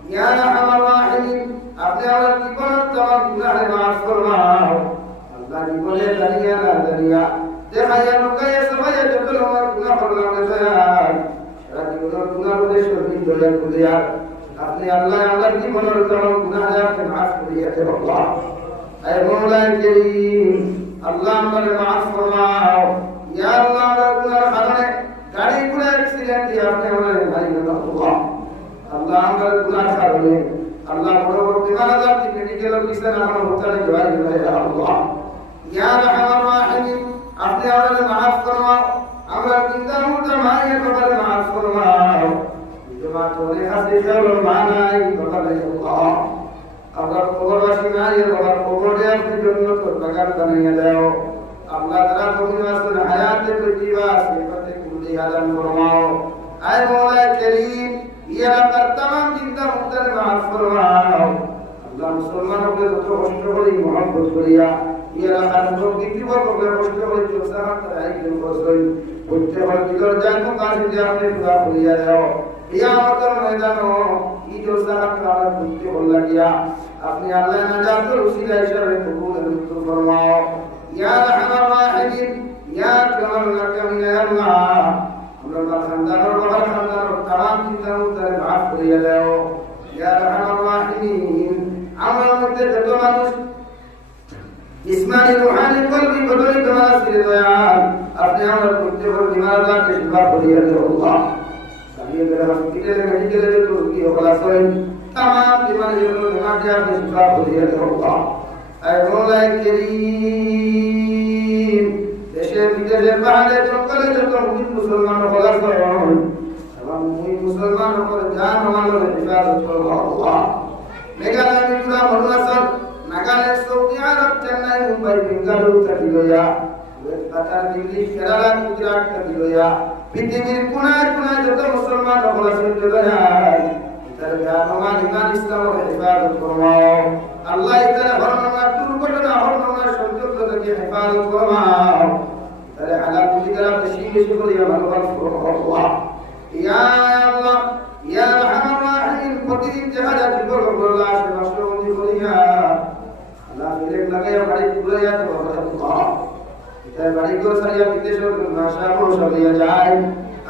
يا أرحم الراحمين أبدأ الكبر التمام بالله مع الفرمان الله يقول دنيا لا دنيا দেখাইয়া লুকাইয়া সবাইয়া যত আমার গুনাহ করলাম যায় সারা জীবনের গুনাহ বলে শরীর দয়া করিয়া আপনি আল্লাহ আমার জীবনের তমাম গুনাহ আপনি মাফ করিয়া দেন আল্লাহ আয় মওলা করিম আল্লাহ আমারে মাফ ফরমাও ইয়া আল্লাহ আমার গুনার কারণে গাড়ি ঘোড়া অ্যাক্সিডেন্ট দিয়ে আপনি আমারে মারি দেন আল্লাহ আল্লাহ আমার গুনার কারণে আল্লাহ বড় বড় বিমার আজাব দিয়ে মেডিকেল অফিসার আমার হোটেলে জয় জয় আল্লাহ ইয়া আরহামার রাহিমিন আপনি আমাদের মাফ ফরমাও আমরা চিন্তা মুদ্রা মায়ের ব্যাপারে মাফ ফরমাও জমা তোরে হাসি চলো মানাই ব্যাপারে আল্লাহ আমরা কবরবাসী মায়ের বাবার কবরে আপনি জন্য তোর বাগান বানিয়ে দাও আল্লাহ তাআলা তুমি আসলে হায়াতে তৈবা সিফাতে কুলি আলাম ফরমাও আয় মওলা করিম ইয়া এলাকার तमाम চিন্তা মুদ্রা মাফ ফরমাও আল্লাহ মুসলমানকে যত কষ্ট করি মহব্বত করিয়া ইয়ারা কানুন বিক্রিবর করে কষ্ট করে চোসাহাত আইলেন বসই উচ্চে হলদিগর জানো কাছে যে আপনি পুরা করিয়া দাও কিয়ামতের ময়দানো ই চোসাহাত কারণ বুঝতে বল লাগিয়া আপনি আল্লাহ নাজাতের উসিলা হিসাবে কবুল মৃত্যু ফরমাও ইয়া রাহমান রাহিম ইয়া কামাল লাকাম ইয়া আল্লাহ আমরা খানদানের বাবার খানদানের तमाम চিন্তা মুদ্রা মাফ করিয়া দাও ইয়া রাহমান রাহিম আমার মধ্যে যত মানুষ ইসমাইল রুহানি কলবি বদলি তোমার সিরে দয়াল আপনি আমার প্রত্যেক দিমাগকে শিফা করিয়া দাও আল্লাহ সামিয়ে মেরা হসপিটালে মেডিকেলে যত রোগী খলাস হয় तमाम বিমারির দিমাগকে আপনি শিফা করিয়া দাও আল্লাহ আয় মওলা করিম দেশে বিদেশে পাহাড়ে জঙ্গলে যত মুসলমান খলাস হয় এবং মুসলমান উপর জান মালের হেফাজত করো আল্লাহ মেঘালয় মিজোরাম অরুণাচল নাগাল্যান্ড সৌদি আরব চেন্নাই মুম্বাই বেঙ্গালুরু থেকে লইয়া কাতার দিল্লি কেরালা গুজরাট থেকে লইয়া পৃথিবীর কোনায় কোনায় যত মুসলমান অবলাসন যায় তার গানমা ইমান ইসলামের হেফাজত ফরমাও আল্লাহ ইতারে হরনামা দুর্ঘটনা হরনামা সংযোগ থেকে হেফাজত ফরমাও তারে হালাল বুঝিরা বেশি বেশি করে ভালোবাসা ফরমাও ইয়া আল্লাহ ইয়া রাহমান রাহিম প্রতিদিন জাহাজা জীবন করলা আশেপাশে বন্দি করিয়া আল্লাহ ব্রেক লাগাইয়া বাড়ি ঘুরাইয়া তো আল্লাহ তাই বাড়ি করে সারিয়া বিদেশের ভাষা সারিয়া যায়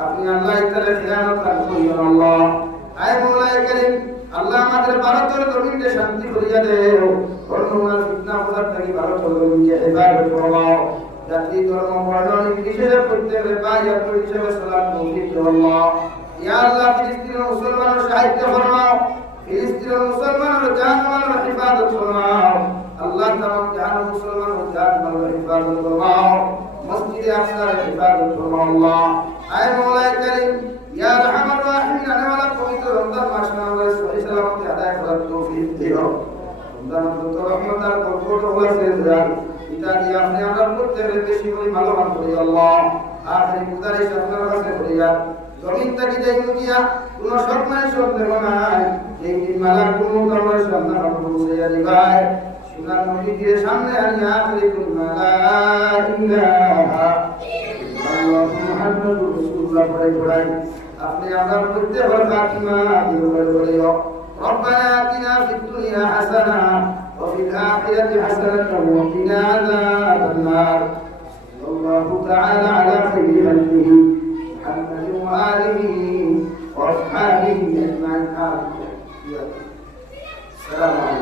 আপনি আল্লাহ ইতারে খিয়ানত করিও আল্লাহ আয় মওলা করিম আল্লাহ আমাদের ভারতের জমিনে শান্তি করিয়া দেও করোনা ফিতনা ওদের থেকে ভারতের জমিনে হেফাজত ফরমাও জাতি ধর্ম বর্ণ নির্বিশেষে প্রত্যেকের ভাই আপনি হিসেবে সালাম তৌফিক দাও আল্লাহ ইয়া আল্লাহ ফিলিস্তিনের মুসলমানের সাহায্য ফরমাও ফিলিস্তিনের মুসলমানের জান মালের হেফাজত ফরমাও আল্লাহ তাআলা জান মুসলমানের জান আপনার হিফাজত ফরমাও মসজিদে আপনার হিফাজত ফরমাও আল্লাহ আয় মওলা করিম ইয়া আরহামার রাহিমিন আনে ওয়ালা পবিত্র রমজান মাস আমরা সহি সালামতে আদায় করার তৌফিক দিও রমজান তো রহমত আর বরকত হয়েছে যার এটা দিয়ে আপনি আমরা প্রত্যেকের বেশি করে ভালোবাসা করি আল্লাহ আখেরি গুজারিশ আপনার কাছে করি জমিন থেকে যে দুনিয়া কোন স্বপ্নের স্বপ্নে বানায় এই মালার কোন আমার সামনে পৌঁছে দিবাই সুনার নবীর সামনে আমি আখেরি লা ইলাহা ইল্লাল্লাহু মুহাম্মাদুর রাসূলুল্লাহ পড়াই আপনি আমরা প্রত্যেকের খাতিমা দিও বলিও ربنا آتنا في الدنيا حسنة وفي الآخرة حسنة وقنا عذاب النار صلى الله تعالى على خير خلقه محمد وآله وأصحابه أجمعين آمين. السلام عليكم.